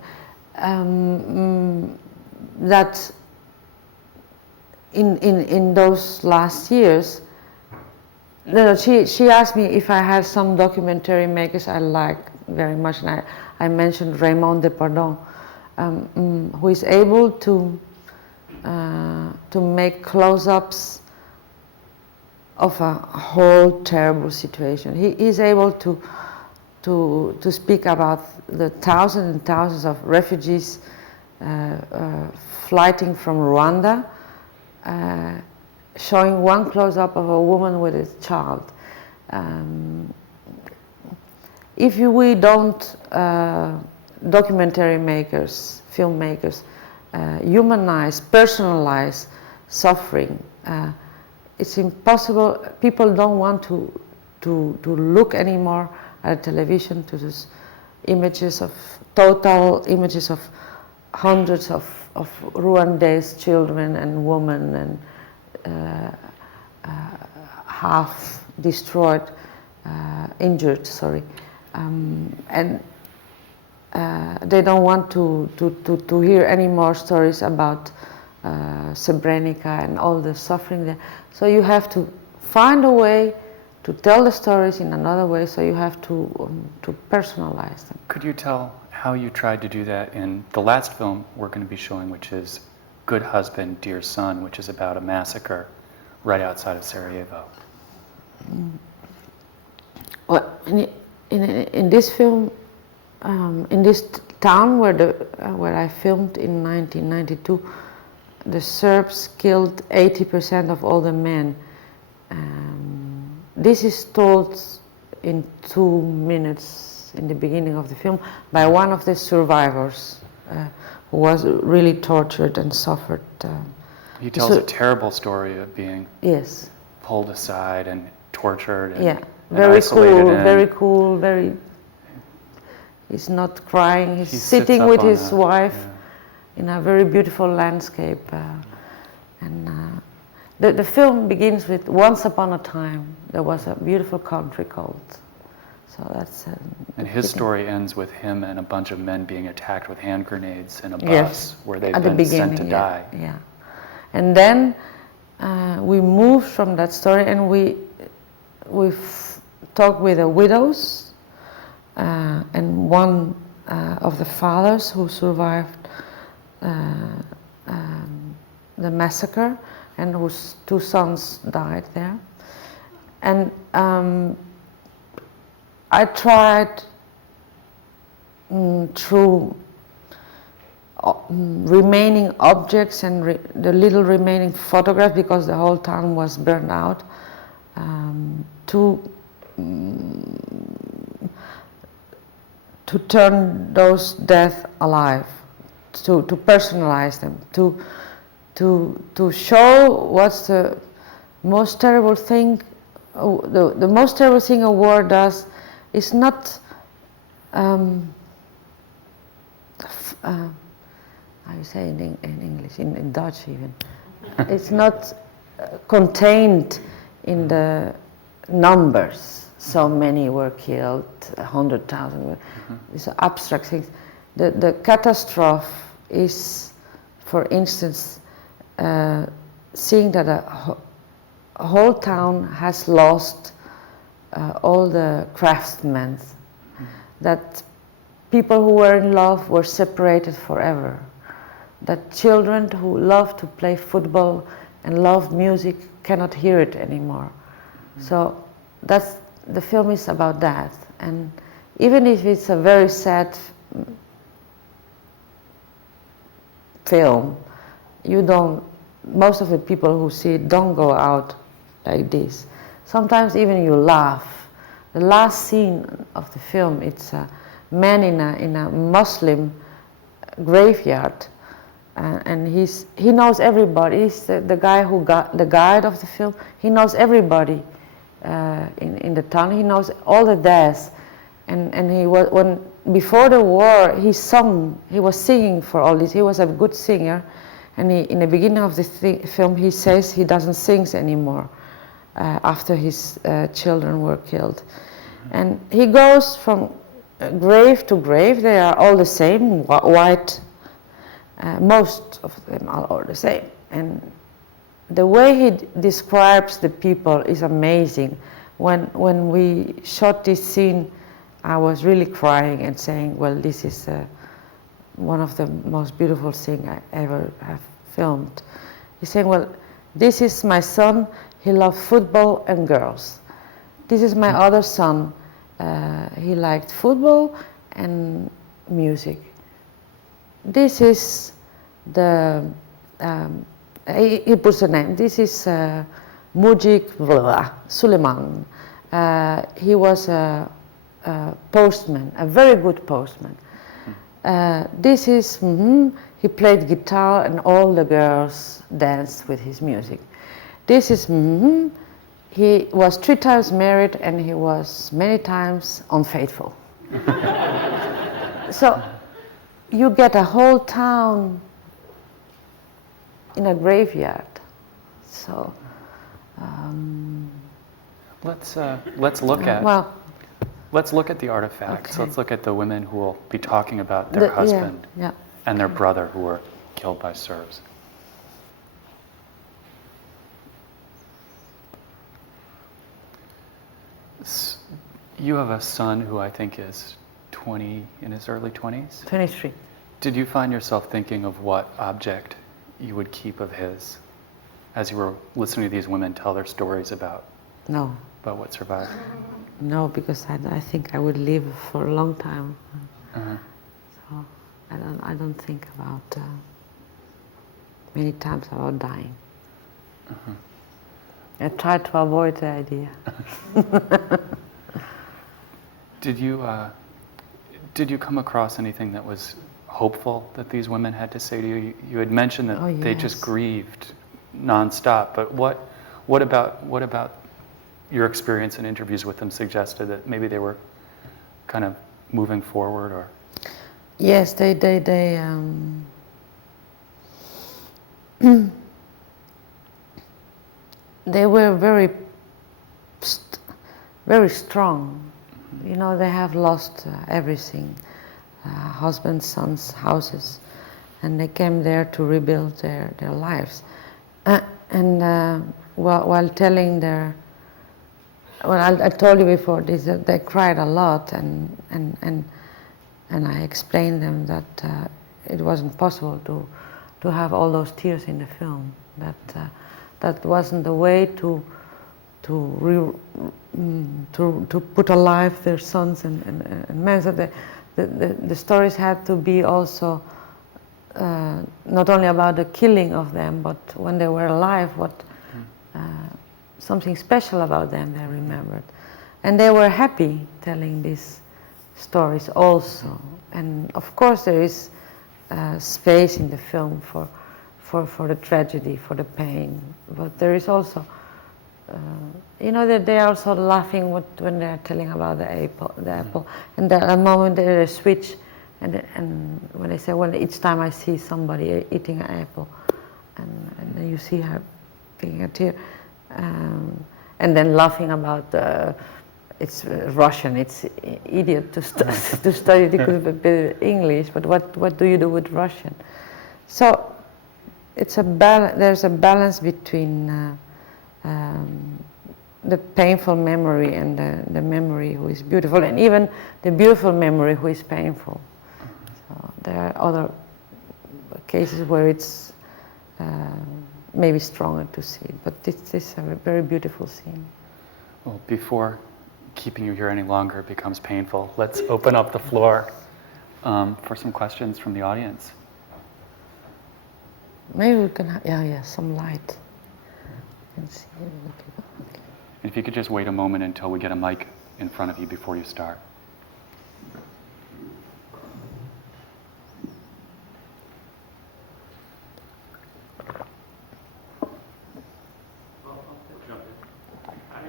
that in those last years, she asked me if I had some documentary makers I like very much, and I mentioned Raymond Depardon, who is able to make close-ups of a whole terrible situation. He is able to speak about the thousands and thousands of refugees flighting from Rwanda, showing one close-up of a woman with a child. If we don't, documentary makers, filmmakers, humanize, personalize suffering, it's impossible. People don't want to look anymore at television to these images of images of hundreds of Rwandese children and women and half destroyed, injured, sorry, and they don't want to hear any more stories about Srebrenica and all the suffering there. So you have to find a way to tell the stories in another way. So you have to personalize them. Could you tell how you tried to do that in the last film we're going to be showing, which is Good Husband, Dear Son, which is about a massacre right outside of Sarajevo? Well, in this film, in this town where I filmed in 1992, the Serbs killed 80% of all the men. This is told in 2 minutes in the beginning of the film by one of the survivors who was really tortured and suffered. He tells a terrible story of being pulled aside and tortured and, yeah, and very isolated cool, in. very cool, very. He's not crying. He's He sitting sits with up on his wife yeah. in a very beautiful landscape, and the film begins with once upon a time there was a beautiful country called. So that's. And his story ends with him and a bunch of men being attacked with hand grenades in a bus Yes, where they've at the been beginning, sent to yeah, die. Yeah, and then we moved from that story, and we've talked with the widows and one of the fathers who survived the massacre and whose 2 sons died there. And I tried through remaining objects and the little remaining photographs, because the whole town was burned out, to turn those deaths alive, to personalize them, to show what's the most terrible thing. The most terrible thing a war does is not how you say in English, in Dutch even. It's not contained in the numbers. So many were killed, 100,000 were. These are abstract things. The catastrophe is, for instance, seeing that a whole town has lost all the craftsmen, that people who were in love were separated forever, that children who love to play football and love music cannot hear it anymore. So the film is about that. And even if it's a very sad film, most of the people who see it don't go out like this. Sometimes even you laugh. The last scene of the film, it's a man in a Muslim graveyard, and he knows everybody. He's the guy who got the guide of the film. He knows everybody in the town. He knows all the deaths, and he was before the war he was singing for all this. He was a good singer, and in the beginning of the film he says he doesn't sing anymore after his children were killed, and he goes from grave to grave. They are all the same, white. Most of them are all the same, and the way he describes the people is amazing. When we shot this scene, I was really crying and saying, well, this is one of the most beautiful things I ever have filmed. He's saying, well, this is my son, he loved football and girls. This is my other son, he liked football and music. This is he puts a name. This is Mujik Suleiman. He was a postman, a very good postman. This is, he played guitar and all the girls danced with his music. This is, he was 3 times married and he was many times unfaithful. So you get a whole town in a graveyard. So let's look at let's look at the artifacts. Okay. Let's look at the women who will be talking about their husband and their brother who were killed by Serbs. You have a son who I think is 20, in his early 20s? 23. Did you find yourself thinking of what object you would keep of his as you were listening to these women tell their stories about what survived? No, because I think I would live for a long time. So I don't think about many times about dying. I try to avoid the idea. Did you come across anything that was hopeful that these women had to say to you? You had mentioned that they just grieved nonstop, but what What about your experience in interviews with them suggested that maybe they were kind of moving forward, or? Yes, they they were very strong. You know, they have lost everything, husbands, sons, houses, and they came there to rebuild their lives. While telling their, well, I told you before this, that they cried a lot, and I explained them that it wasn't possible to have all those tears in the film. That wasn't the way to put alive their sons and men. So the stories had to be also not only about the killing of them, but when they were alive, something special about them they remembered. And they were happy telling these stories also. And of course there is space in the film for the tragedy, for the pain, but there is also you know, that they are also laughing when they are telling about the apple, and at a moment there is a switch, and when they say, well, each time I see somebody eating an apple, and then you see her picking a tear, and then laughing about it's Russian, it's idiot to study the English, but what do you do with Russian? So it's there's a balance between the painful memory and the memory who is beautiful, and even the beautiful memory who is painful. So there are other cases where it's maybe stronger to see it, but this is a very beautiful scene. Well, before keeping you here any longer becomes painful, let's open up the floor for some questions from the audience. Maybe we can have, some light. See people. Okay. If you could just wait a moment until we get a mic in front of you before you start.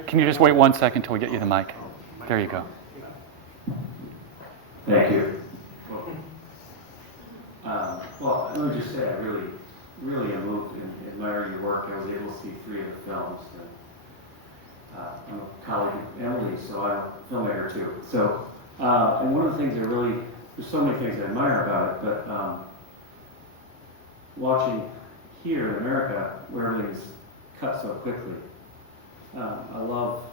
Can you just wait 1 second till we get you the mic? There you go. Thank you. Well, let me just say I really am moved and admire your work. I was able to see 3 of the films. And, I'm a colleague of Emily, so I'm a filmmaker too. So, and one of the things there's so many things I admire about it, but watching here in America, where everything is cut so quickly, I love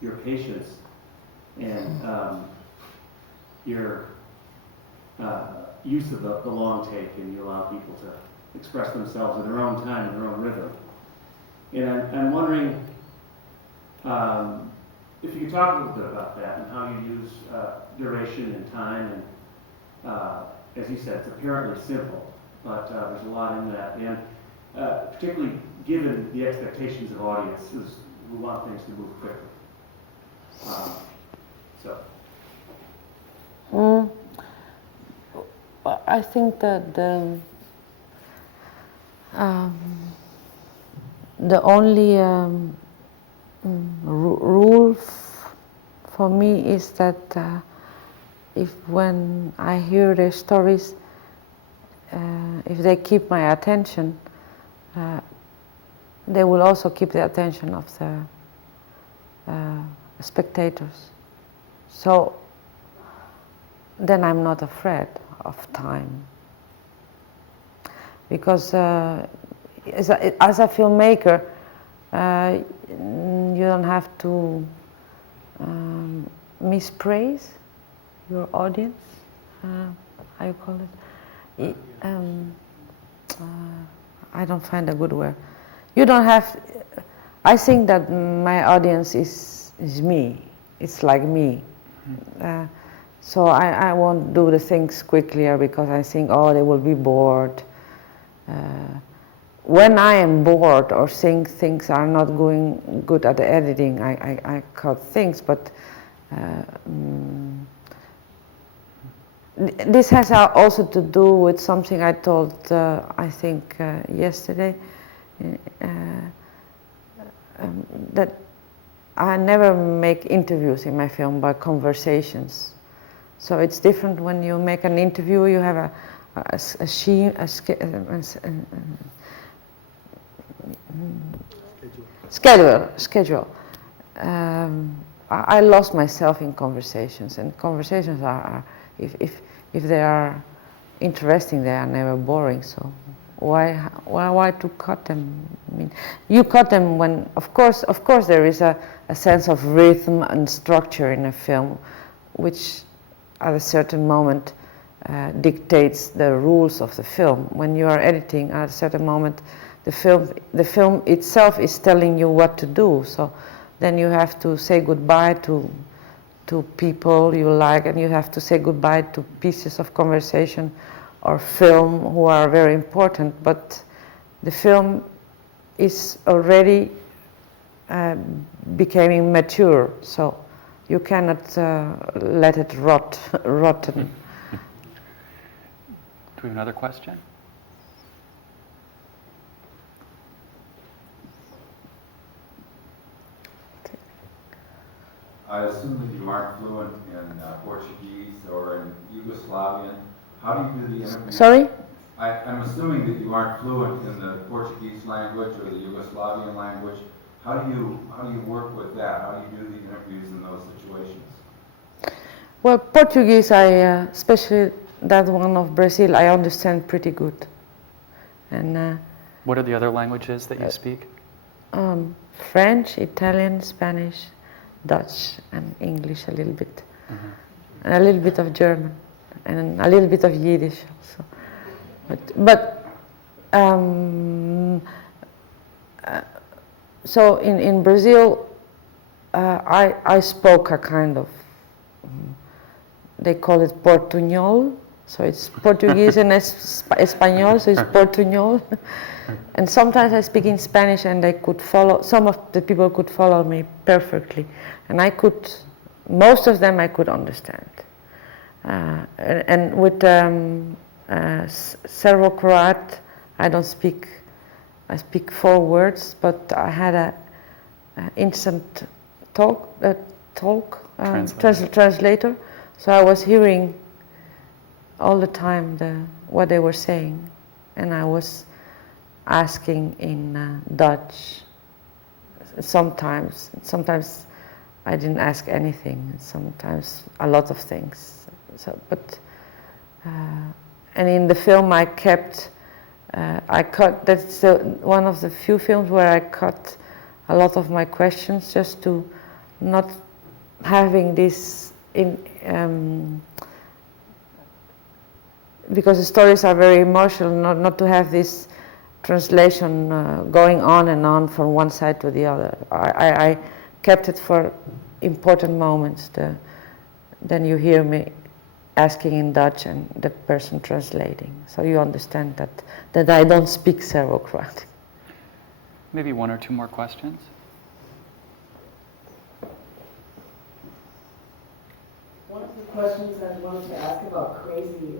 your patience and your use of the long take, and you allow people to express themselves in their own time, in their own rhythm. And I'm wondering if you could talk a little bit about that and how you use duration and time. And as you said, it's apparently simple, but there's a lot in that. And particularly given the expectations of audiences who want things to move quickly. I think that the only rule for me is that if when I hear their stories, if they keep my attention, they will also keep the attention of the spectators. So then I'm not afraid of time. Because as a filmmaker, you don't have to mispraise your audience. How you call it? I don't find a good word. You don't have. I think that my audience is me. It's like me. So I won't do the things quickly because I think, oh, they will be bored. When I am bored or think things are not going good at the editing, I cut things, but this has also to do with something I told, I think, yesterday. that I never make interviews in my film, but conversations. So it's different when you make an interview. You have schedule. I lost myself in conversations, and conversations are if they are interesting, they are never boring. So why to cut them? I mean, you cut them when, of course, there is a sense of rhythm and structure in a film, which at a certain moment dictates the rules of the film. When you are editing, at a certain moment, the film itself is telling you what to do. So then you have to say goodbye to people you like, and you have to say goodbye to pieces of conversation or film who are very important. But the film is already becoming mature, so you cannot let it rotten. Do we have another question? I assume that you aren't fluent in Portuguese or in Yugoslavian. How do you do the interview? Sorry? I'm assuming that you aren't fluent in the Portuguese language or the Yugoslavian language. How do you work with that? How do you do the interviews in those situations? Well, Portuguese, especially that one of Brazil, I understand pretty good. And what are the other languages that you speak? French, Italian, Spanish, Dutch, and English a little bit, and a little bit of German, and a little bit of Yiddish also. So in Brazil, I spoke a kind of, they call it Portuñol, so it's Portuguese and Espanol, so it's Portuñol. And sometimes I speak in Spanish, and they could follow, some of the people could follow me perfectly, and most of them I could understand. And with Serbo-Croat, I speak 4 words, but I had a instant translator, so I was hearing all the time what they were saying, and I was asking in Dutch. Sometimes I didn't ask anything. Sometimes a lot of things. So, and in the film I cut. That's one of the few films where I cut a lot of my questions, just to not having this because the stories are very emotional, not to have this translation going on and on from one side to the other. I kept it for important moments. Then you hear me asking in Dutch and the person translating, so you understand that I don't speak Serbo-Croat. Maybe 1 or 2 more questions. One of the questions I wanted to ask about Crazy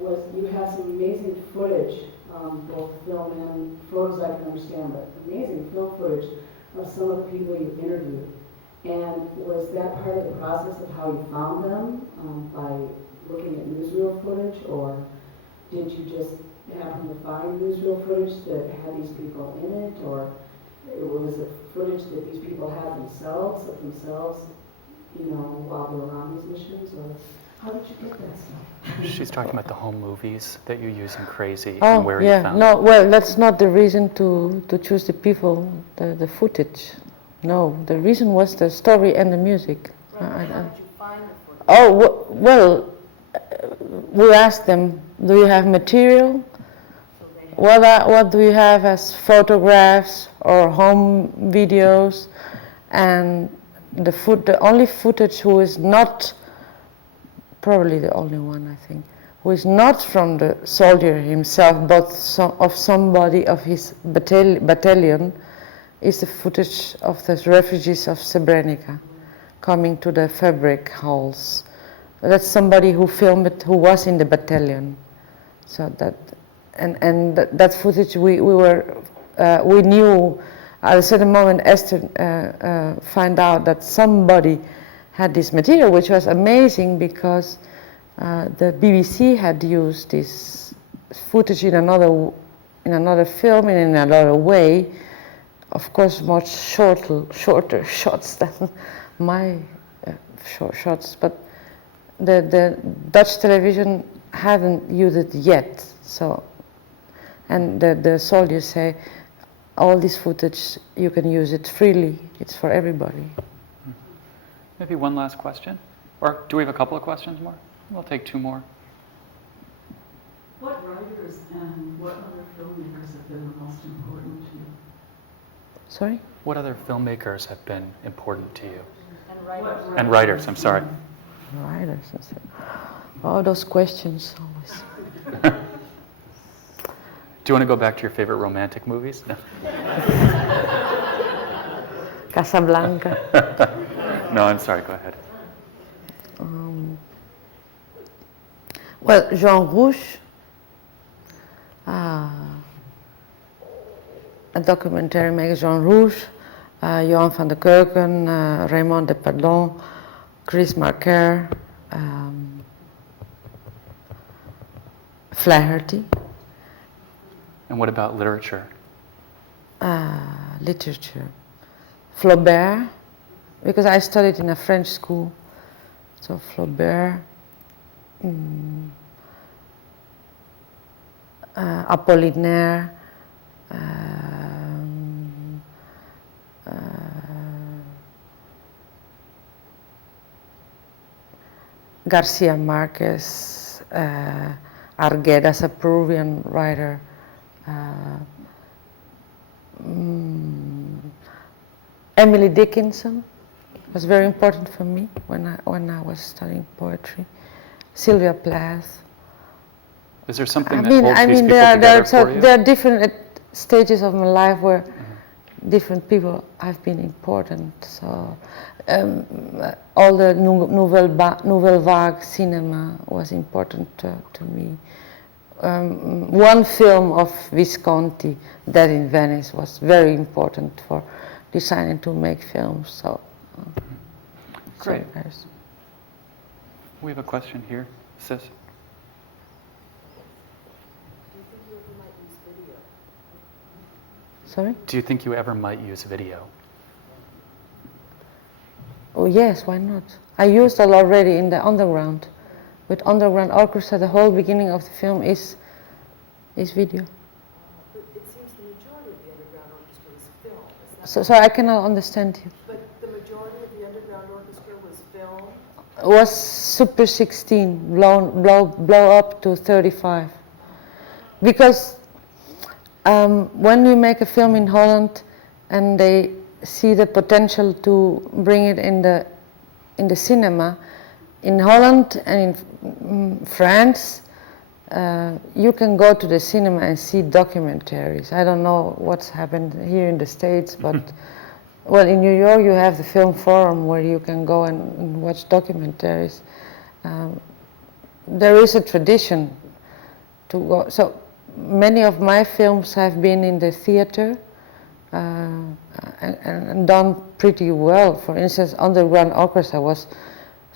was you have some amazing footage, both film and photos I can understand, but amazing film footage of some of the people you interviewed. And was that part of the process of how you found them, by looking at newsreel footage, or did you just happen to find newsreel footage that had these people in it, or was it footage that these people had themselves, while they were on these missions, or how did you get that stuff? She's talking about the home movies that you use in Crazy Oh, and where yeah. you found No, them. well, that's not the reason to choose the people, the footage. No, the reason was the story and the music. How did you find the footage? We asked them, do you have material? What do you have as photographs or home videos? And the only footage who is not, probably the only one I think, who is not from the soldier himself, but of somebody of his battalion, is the footage of the refugees of Srebrenica coming to the fabric halls. That's somebody who filmed it, who was in the battalion. So that footage we knew at a certain moment, Esther found out that somebody had this material, which was amazing because the BBC had used this footage in another film and in another way. Of course, much shorter shots than my short shots, but the Dutch television hadn't used it yet. So, and the soldiers say, all this footage, you can use it freely. It's for everybody. Maybe one last question? Or do we have a couple of questions more? We'll take two more. What writers and what other filmmakers have been the most important to you? Sorry? What other filmmakers have been important to you? And writers. And writers, I'm sorry. Writers. Oh, those questions always. Do you want to go back to your favorite romantic movies? No. Casablanca. No, I'm sorry, go ahead. Well, Jean Rouge, a documentary maker, Jean Rouge, Johan van der Keuken, Raymond Depadon, Chris Marker, Flaherty. And what about literature? Literature. Flaubert, because I studied in a French school, so Flaubert, Apollinaire, Garcia Marquez, Arguedas, a Peruvian writer, Emily Dickinson was very important for me when I was studying poetry. Sylvia Plath. Is there something that holds these people together for you? There are different stages of my life where different people have been important. So all the Nouvelle Vague cinema was important to me. One film of Visconti, Dead in Venice, was very important for deciding to make films. So, great. So We have a question here, sis. Sorry? Do you think you ever might use video? Oh yes, why not? I used it already in the underground. With underground orchestra, the whole beginning of the film is video. But it seems the majority of the underground orchestra was film. Is that So I cannot understand you. But the majority of the underground orchestra was film. It was Super 16, blow up to 35. Because when you make a film in Holland and they see the potential to bring it in the cinema, in Holland and in France, you can go to the cinema and see documentaries. I don't know what's happened here in the States, but well, in New York you have the Film Forum where you can go and watch documentaries. There is a tradition to go. So many of my films have been in the theater and done pretty well. For instance, Underground Orchestra was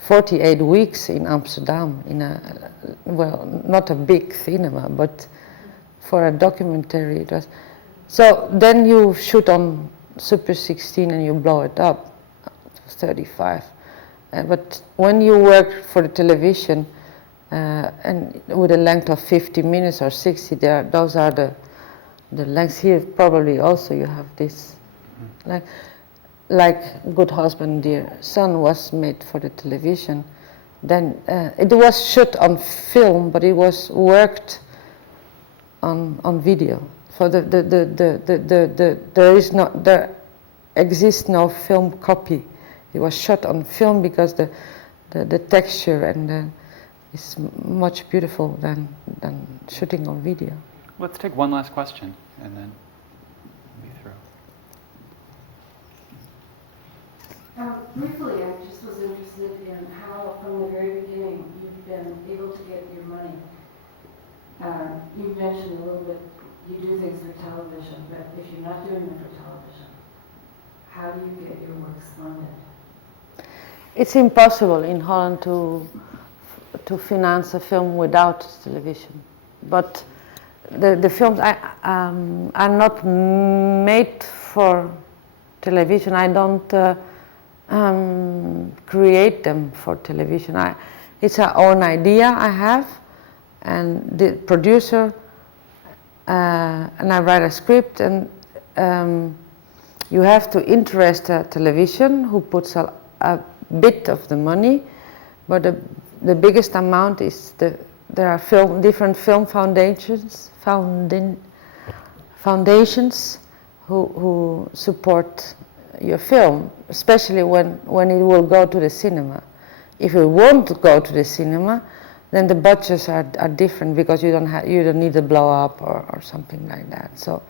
48 weeks in Amsterdam in a, well, not a big cinema, but for a documentary it was. So then you shoot on Super 16 and you blow it up to 35. But when you work for the television and with a length of 50 minutes or 60, those are the lengths here. Probably also you have this, like Good Husband, Dear Son was made for the television. Then it was shot on film, but it was worked on video. So there exists no film copy. It was shot on film because the texture and is much beautiful than shooting on video. Let's take one last question and then we'll be through. Briefly, I just was interested in how, from the very beginning, you've been able to get your money. You mentioned a little bit, you do things for television, but if you're not doing them for television, how do you get your works funded? It's impossible in Holland to finance a film without television, but the films are not made for television. I don't create them for television. It's our own idea I have, and the producer and I write a script, and you have to interest a television who puts a bit of the money, but the biggest amount is there are different film foundations who support your film, especially when it will go to the cinema. If it won't go to the cinema, then the budgets are different, because you don't need a blow up or something like that. So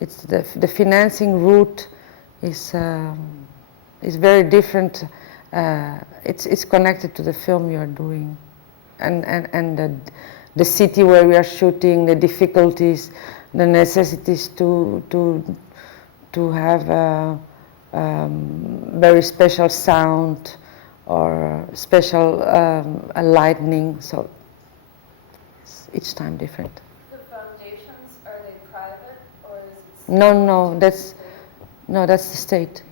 it's the financing route is very different. It's connected to the film you are doing, and the city where we are shooting, the difficulties, the necessities to have very special sound or special lighting. So it's each time different. The foundations, are they private or is it? No, that's the state.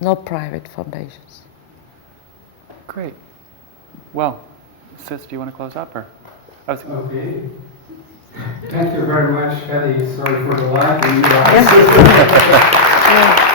No private foundations. Great. Well, Sis, do you want to close up, or? Okay. Thank you very much, Heddy. Sorry for the lag. Yeah.